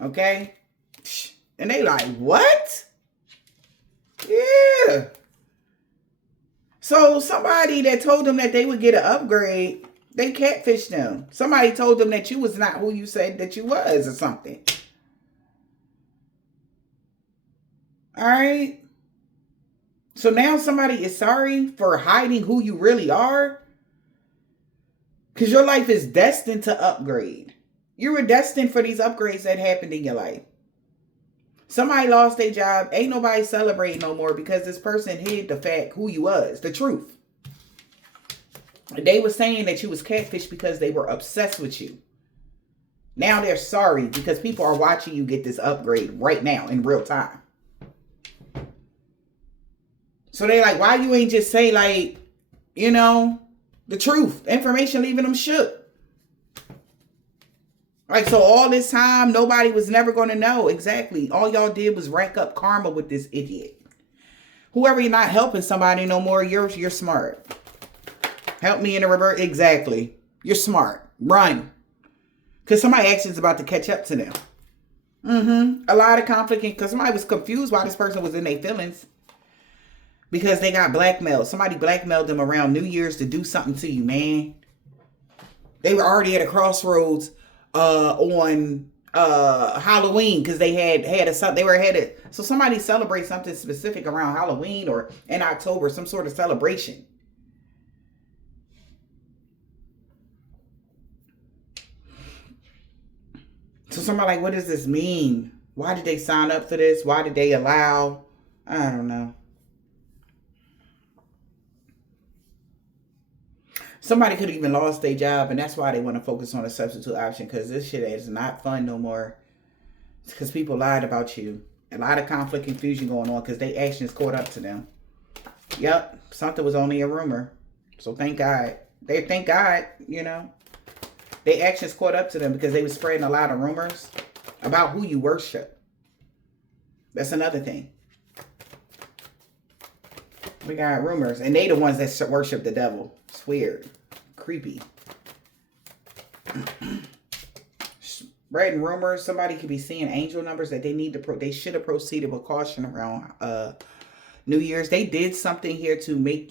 Okay? And they like, what? Yeah. So somebody that told them that they would get an upgrade, they catfished them. Somebody told them that you was not who you said that you was or something. All right? So now somebody is sorry for hiding who you really are? Because your life is destined to upgrade. You were destined for these upgrades that happened in your life. Somebody lost their job. Ain't nobody celebrating no more because this person hid the fact who you was. The truth. They were saying that you was catfish because they were obsessed with you. Now they're sorry because people are watching you get this upgrade right now in real time. So they like, why you ain't just say like, you know, the truth, information leaving them shook. Like, so all this time, nobody was never going to know. Exactly. All y'all did was rack up karma with this idiot. Whoever you're not helping somebody no more, you're smart. Help me in the reverse. Exactly. You're smart. Run. Because somebody actually is about to catch up to them. A lot of conflict. Because somebody was confused why this person was in their feelings. Because they got blackmailed. Somebody blackmailed them around New Year's to do something to you, man. They were already at a crossroads on Halloween because they so somebody celebrate something specific around Halloween or in October, some sort of celebration. So somebody like, what does this mean? Why did they sign up for this? Why did they allow? I don't know. Somebody could have even lost their job, and that's why they want to focus on a substitute option, because this shit is not fun no more. It's because people lied about you. A lot of conflict, confusion going on because their actions caught up to them. Yep, something was only a rumor. So thank God. They thank God, They actions caught up to them because they were spreading a lot of rumors about who you worship. That's another thing. We got rumors, and they the ones that worship the devil. It's weird, creepy. Spreading rumors. Somebody could be seeing angel numbers that they should have proceeded with caution around New Year's. They did something here to make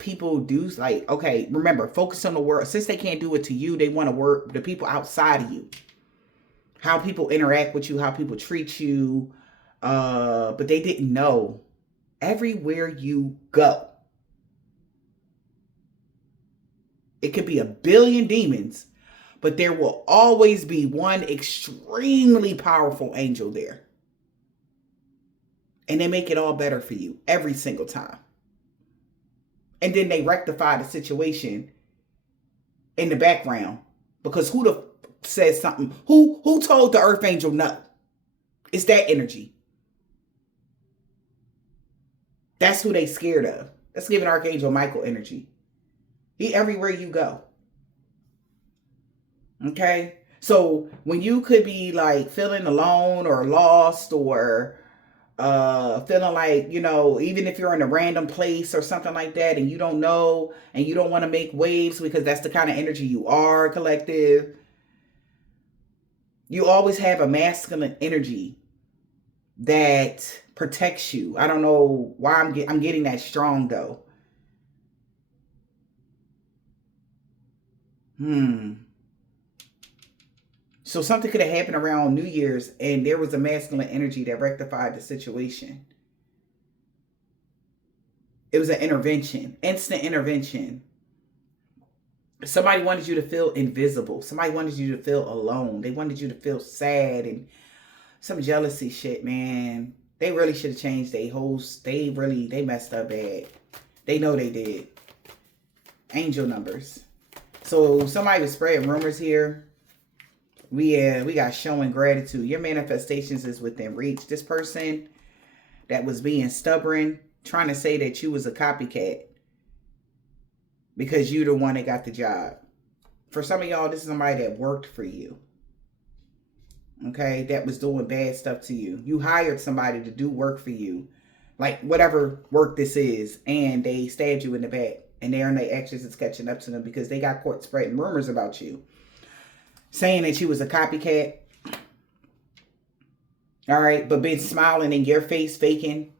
people do, like, okay, remember, focus on the world. Since they can't do it to you, they want to work the people outside of you. How people interact with you, how people treat you. But they didn't know. Everywhere you go, it could be a billion demons, but there will always be one extremely powerful angel there. And they make it all better for you every single time. And then they rectify the situation in the background. Because who the says something? Who told the earth angel no? It's that energy. That's who they scared of. That's giving Archangel Michael energy. He everywhere you go. Okay? So when you could be like feeling alone or lost or feeling like, even if you're in a random place or something like that and you don't know and you don't want to make waves because that's the kind of energy you are, collective. You always have a masculine energy that protects you. I don't know why I'm getting that strong though. So something could have happened around New Year's and there was a masculine energy that rectified the situation. It was an intervention, instant intervention. Somebody wanted you to feel invisible. Somebody wanted you to feel alone. They wanted you to feel sad and some jealousy shit, man. They really should have changed their host. They messed up bad. They know they did. Angel numbers. So somebody was spreading rumors here. We got showing gratitude. Your manifestations is within reach. This person that was being stubborn, trying to say that you was a copycat because you the one that got the job. For some of y'all, this is somebody that worked for you. Okay, that was doing bad stuff to you. You hired somebody to do work for you, like whatever work this is, and they stabbed you in the back. And they're in their actions is catching up to them because they got caught spreading rumors about you, saying that you was a copycat. All right, but been smiling in your face, faking,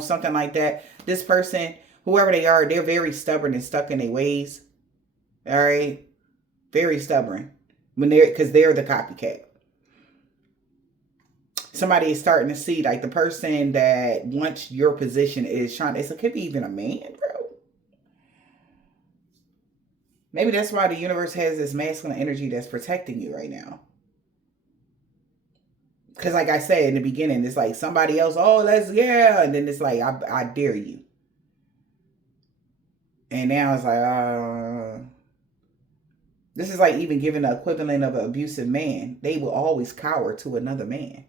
something like that. This person, whoever they are, they're very stubborn and stuck in their ways. All right, very stubborn because they're the copycat. Somebody is starting to see, like, the person that wants your position is trying. It could be even a man, bro. Maybe that's why the universe has this masculine energy that's protecting you right now. Because like I said in the beginning, it's like somebody else, and then it's like, I dare you. And now it's like, this is like even giving the equivalent of an abusive man. They will always cower to another man.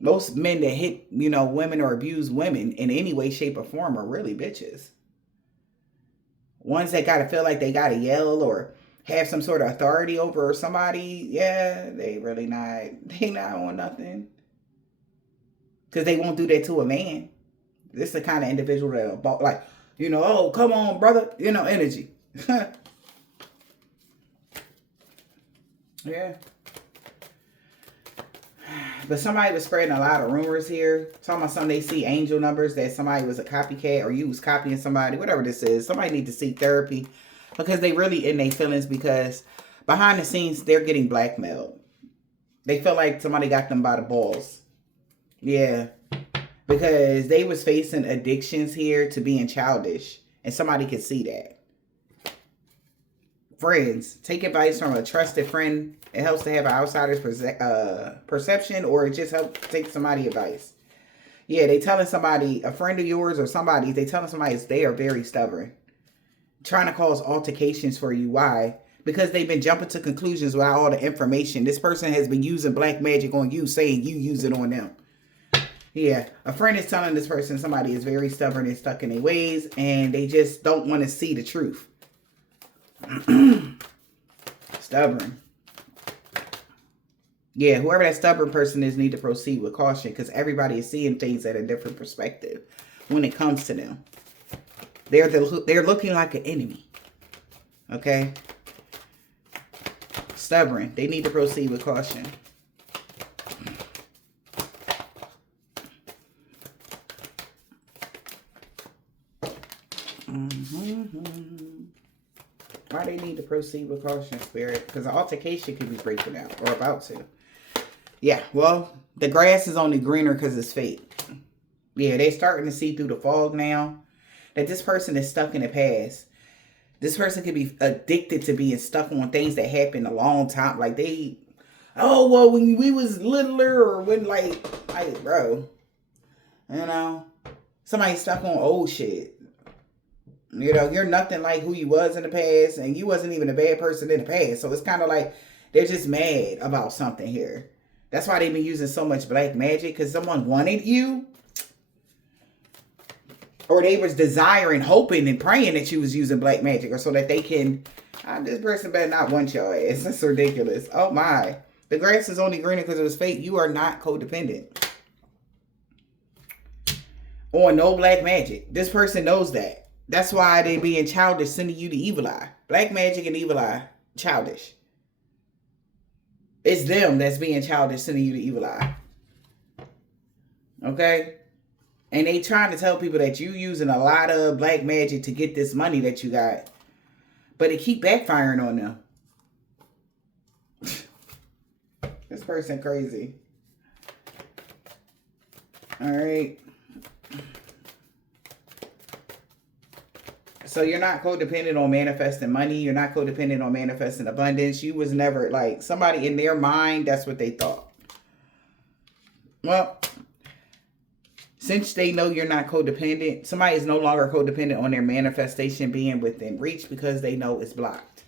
Most men that hit, women or abuse women in any way, shape, or form are really bitches. Ones that got to feel like they got to yell or have some sort of authority over somebody, they not on nothing. Because they won't do that to a man. This is the kind of individual that, like, oh, come on, brother, energy. Yeah. But somebody was spreading a lot of rumors here. Talking about something they see angel numbers that somebody was a copycat or you was copying somebody. Whatever this is. Somebody need to seek therapy. Because they really in their feelings because behind the scenes, they're getting blackmailed. They feel like somebody got them by the balls. Yeah. Because they was facing addictions here to being childish. And somebody could see that. Friends. Take advice from a trusted friend. It helps to have an outsider's perception, or it just helps take somebody's advice. Yeah, they telling somebody, a friend of yours or somebody, they telling somebody they are very stubborn. Trying to cause altercations for you. Why? Because they've been jumping to conclusions without all the information. This person has been using black magic on you, saying you use it on them. Yeah, a friend is telling this person somebody is very stubborn and stuck in their ways, and they just don't want to see the truth. Stubborn. Yeah, whoever that stubborn person is need to proceed with caution, because everybody is seeing things at a different perspective when it comes to them. They're looking like an enemy. Okay? Stubborn. They need to proceed with caution. Why they need to proceed with caution, Spirit? Because the altercation could be breaking out or about to. Yeah, well, the grass is only greener because it's fake. Yeah, they're starting to see through the fog now that this person is stuck in the past. This person could be addicted to being stuck on things that happened a long time. Like oh, well, when we was littler, or when like, bro, you know, somebody stuck on old shit. You know, you're nothing like who you was in the past, and you wasn't even a bad person in the past. So it's kind of like they're just mad about something here. That's why they've been using so much black magic, because someone wanted you. Or they was desiring, hoping, and praying that you was using black magic, or so that they can, this person better not want your ass. That's ridiculous. Oh my. The grass is only greener because it was fake. You are not codependent on no black magic. This person knows that. That's why they being childish, sending you the evil eye. Black magic and evil eye, childish. It's them that's being childish, sending you the evil eye. Okay? And they trying to tell people that you using a lot of black magic to get this money that you got. But it keep backfiring on them. This person crazy. All right. So you're not codependent on manifesting money. You're not codependent on manifesting abundance. You was never like somebody in their mind. That's what they thought. Well, since they know you're not codependent, somebody is no longer codependent on their manifestation being within reach because they know it's blocked.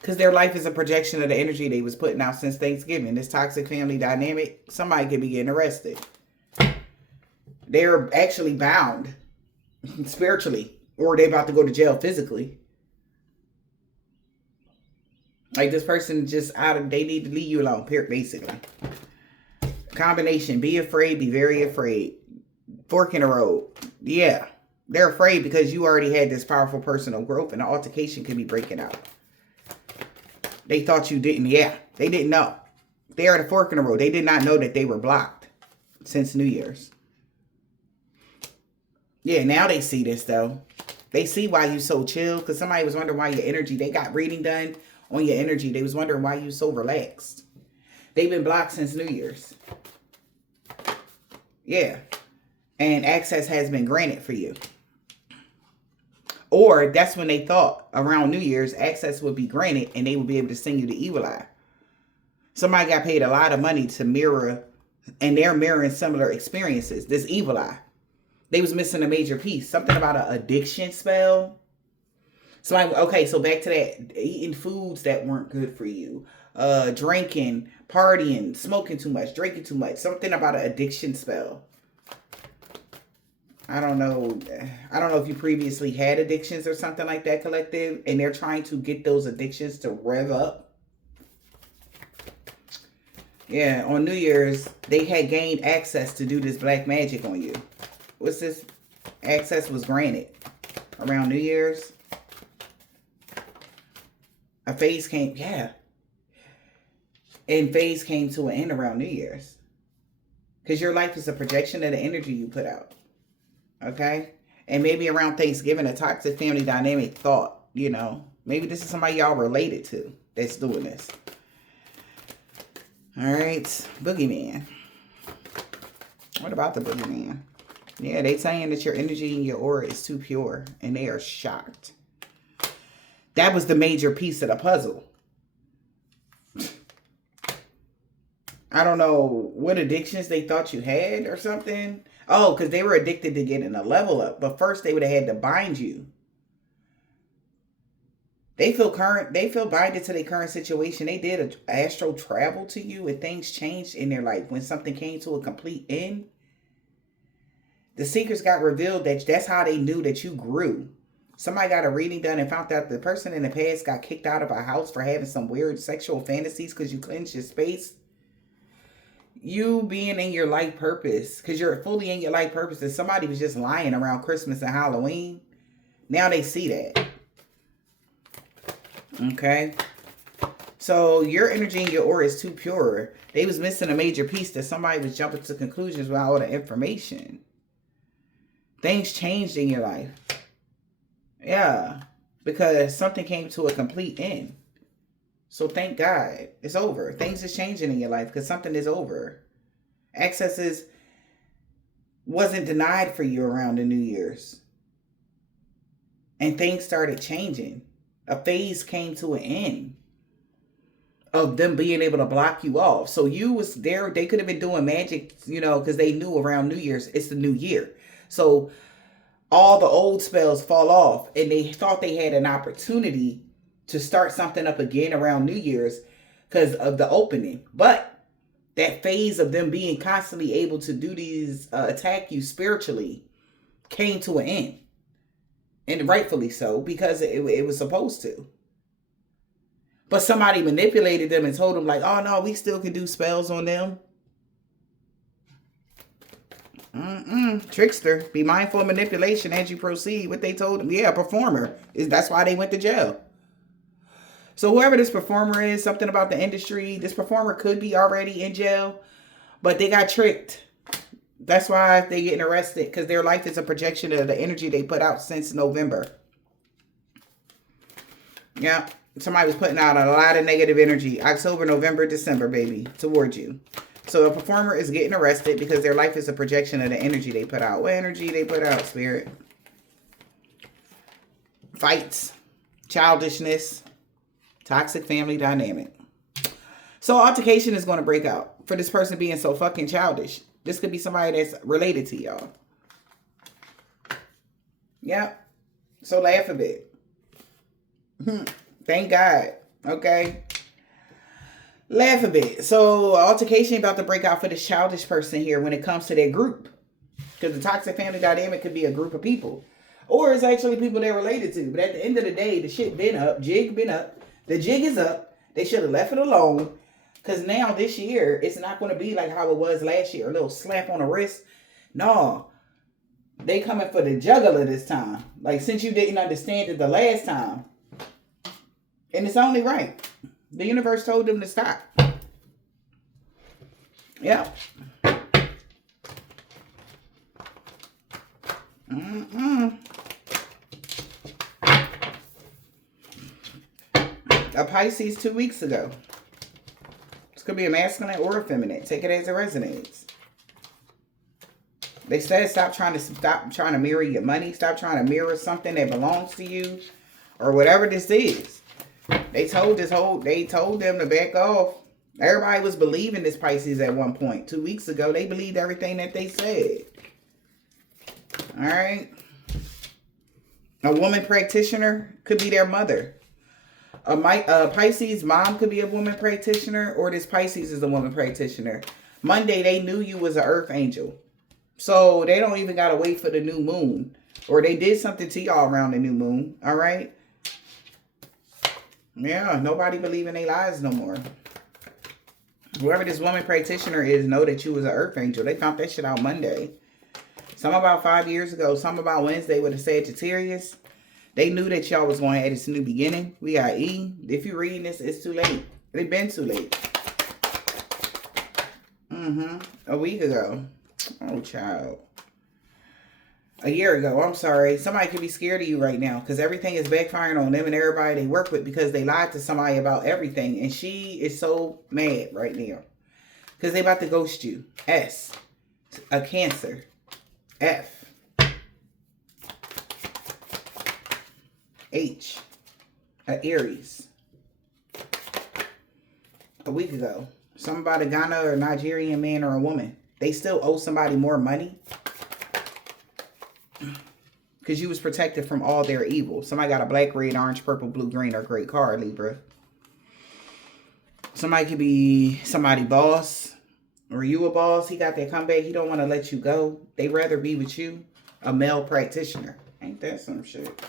Because their life is a projection of the energy they was putting out since Thanksgiving. This toxic family dynamic, somebody could be getting arrested. They're actually bound spiritually, or they about to go to jail physically. Like this person just they need to leave you alone, basically. Combination, be afraid, be very afraid. Fork in the road. Yeah, they're afraid because you already had this powerful personal growth, and the altercation can be breaking out. They thought you didn't. Yeah, they didn't know. They are at a fork in the road. They did not know that they were blocked since New Year's. Yeah, now they see this, though. They see why you so chill, because somebody was wondering why your energy, they got reading done on your energy. They was wondering why you so relaxed. They've been blocked since New Year's. Yeah. And access has been granted for you. Or that's when they thought around New Year's access would be granted and they would be able to send you the evil eye. Somebody got paid a lot of money to mirror, and they're mirroring similar experiences. This evil eye. They was missing a major piece. Something about an addiction spell. Okay, so back to that. Eating foods that weren't good for you. Drinking, partying, smoking too much, drinking too much. Something about an addiction spell. I don't know if you previously had addictions or something like that, collective. And they're trying to get those addictions to rev up. Yeah, on New Year's, they had gained access to do this black magic on you. What's this? Access was granted around New Year's. A phase came, yeah. And phase came to an end around New Year's. Because your life is a projection of the energy you put out. Okay? And maybe around Thanksgiving, a toxic family dynamic thought, maybe this is somebody y'all related to that's doing this. All right. Boogeyman. What about the boogeyman? Yeah, they saying that your energy and your aura is too pure, and they are shocked. That was the major piece of the puzzle. I don't know what addictions they thought you had or something. Oh, because they were addicted to getting a level up. But first they would have had to bind you. They feel binded to their current situation. They did an astral travel to you and things changed in their life. When something came to a complete end, the secrets got revealed. That's how they knew that you grew. Somebody got a reading done and found out the person in the past got kicked out of a house for having some weird sexual fantasies because you cleansed your space. You being in your life purpose, because you're fully in your life purpose, and somebody was just lying around Christmas and Halloween. Now they see that. Okay? So your energy and your aura is too pure. They was missing a major piece that somebody was jumping to conclusions without all the information. Things changed in your life. Yeah. Because something came to a complete end. So thank God. It's over. Things is changing in your life because something is over. Accesses wasn't denied for you around the New Year's. And things started changing. A phase came to an end of them being able to block you off. So you was there. They could have been doing magic, because they knew around New Year's, it's the new year. So all the old spells fall off. And they thought they had an opportunity to start something up again around New Year's because of the opening. But that phase of them being constantly able to do these, attack you spiritually, came to an end. And rightfully so, because it was supposed to. But somebody manipulated them and told them like, oh no, we still can do spells on them. Trickster. Be mindful of manipulation as you proceed. What they told them. Yeah, performer. That's why they went to jail. So whoever this performer is, something about the industry, this performer could be already in jail, but they got tricked. That's why they're getting arrested, because their life is a projection of the energy they put out since November. Yeah, somebody was putting out a lot of negative energy. October, November, December, baby, towards you. So a performer is getting arrested because their life is a projection of the energy they put out. What energy they put out, spirit? Fights, childishness, toxic family dynamic. So altercation is going to break out for this person being so fucking childish. This could be somebody that's related to y'all. Yep. So laugh a bit. Thank God. Okay. Laugh a bit. So altercation about to break out for this childish person here when it comes to their group. Because the toxic family dynamic could be a group of people. Or it's actually people they're related to. But at the end of the day, the shit been up. Jig been up. The jig is up. They should have left it alone. Because now this year, it's not going to be like how it was last year. A little slap on the wrist. No. They coming for the jugular this time. Like, since you didn't understand it the last time. And it's only right. The universe told them to stop. Yep. A Pisces 2 weeks ago. Could be a masculine or a feminine. Take it as it resonates. They said stop trying to mirror your money. Stop trying to mirror something that belongs to you, or whatever this is. They told them to back off. Everybody was believing this Pisces at one point. 2 weeks ago, they believed everything that they said. All right. A woman practitioner could be their mother. A Pisces mom could be a woman practitioner, or this Pisces is a woman practitioner. Monday, they knew you was an earth angel. So they don't even got to wait for the new moon. Or they did something to y'all around the new moon. All right? Yeah, nobody believe in their lies no more. Whoever this woman practitioner is, know that you was an earth angel. They found that shit out Monday. Some about 5 years ago. Some about Wednesday with a Sagittarius. They knew that y'all was going to have this new beginning. We got E. If you're reading this, it's too late. It's been too late. A week ago. Oh, child. A year ago. I'm sorry. Somebody could be scared of you right now because everything is backfiring on them and everybody they work with because they lied to somebody about everything. And she is so mad right now because they about to ghost you. S. A Cancer. F. H. Aries. A week ago. Something about a Ghana or a Nigerian man or a woman. They still owe somebody more money. Because you was protected from all their evil. Somebody got a black, red, orange, purple, blue, green, or gray card, Libra. Somebody could be somebody boss. Or you a boss. He got that comeback. He don't want to let you go. They rather be with you. A male practitioner. Ain't that some shit?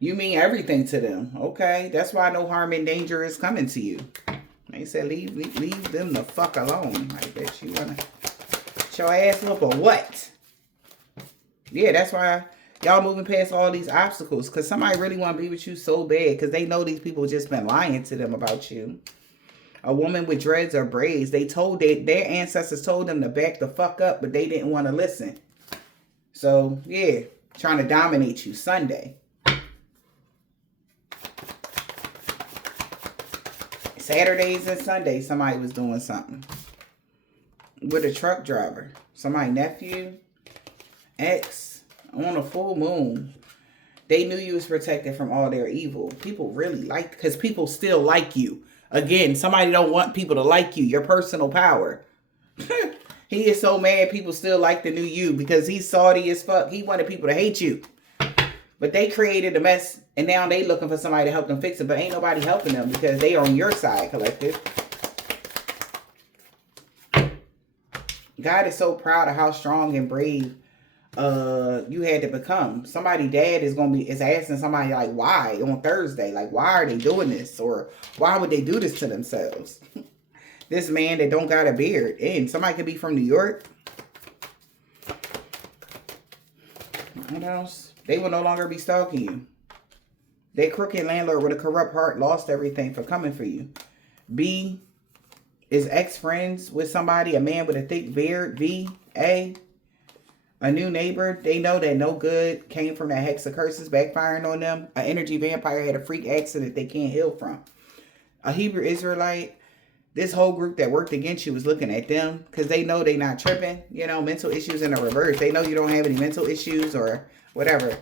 You mean everything to them. Okay. That's why no harm and danger is coming to you. They said leave them the fuck alone. I bet you want to shut your ass up or what? Yeah, that's why y'all moving past all these obstacles. Because somebody really want to be with you so bad. Because they know these people just been lying to them about you. A woman with dreads or braids. They told their ancestors told them to back the fuck up. But they didn't want to listen. So, yeah. Trying to dominate you. Sunday. Saturdays and Sundays, somebody was doing something. With a truck driver. Somebody nephew. Ex. On a full moon. They knew you was protected from all their evil. People really like, because people still like you. Again, somebody don't want people to like you. Your personal power. He is so mad people still like the new you because he's salty as fuck. He wanted people to hate you. But they created a mess and now they looking for somebody to help them fix it. But ain't nobody helping them because they on your side, collective. God is so proud of how strong and brave you had to become. Somebody dad is asking somebody like why on Thursday. Like why are they doing this? Or why would they do this to themselves? This man that don't got a beard. And somebody could be from New York. What else? They will no longer be stalking you. That crooked landlord with a corrupt heart lost everything for coming for you. B is ex-friends with somebody, a man with a thick beard. V, A new neighbor. They know that no good came from that hex of curses backfiring on them. An energy vampire had a freak accident they can't heal from. A Hebrew Israelite. This whole group that worked against you was looking at them because they know they not tripping. You know, mental issues in the reverse. They know you don't have any mental issues or whatever.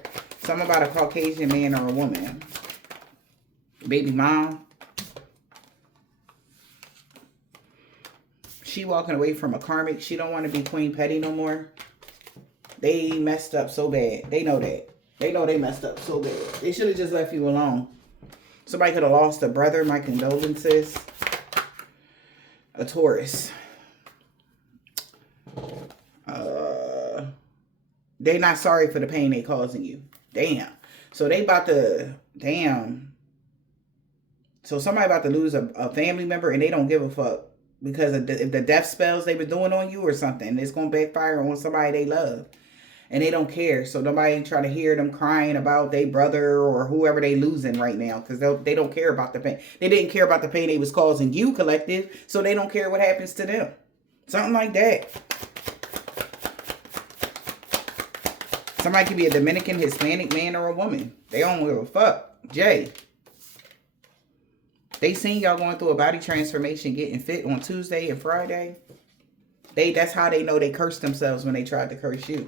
Something about a Caucasian man or a woman. Baby mom. She walking away from a karmic. She don't want to be Queen Petty no more. They messed up so bad. They know that. They know they messed up so bad. They should have just left you alone. Somebody could have lost a brother. My condolences. A Taurus. They not sorry for the pain they causing you. Damn. So they about to, damn. So somebody about to lose a family member and they don't give a fuck. Because of the death spells they were doing on you or something. It's going to backfire on somebody they love. And they don't care. So nobody ain't trying to hear them crying about their brother or whoever they losing right now. Because they don't care about the pain. They didn't care about the pain they was causing you, collective. So they don't care what happens to them. Something like that. Somebody could be a Dominican, Hispanic man or a woman. They don't give a fuck. Jay. They seen y'all going through a body transformation, getting fit on Tuesday and Friday. That's how they know they cursed themselves when they tried to curse you.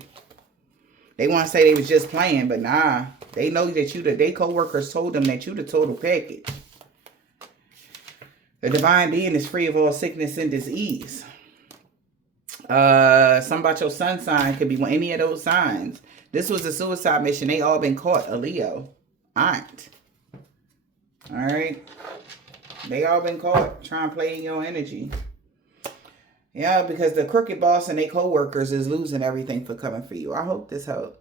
They want to say they was just playing, but nah. They know that they co-workers told them that you the total package. The divine being is free of all sickness and disease. Something about your sun sign could be any of those signs. This was a suicide mission. They all been caught. A Leo. Aren't. Alright. They all been caught trying to play in your energy. Yeah, because the crooked boss and their co-workers is losing everything for coming for you. I hope this helped.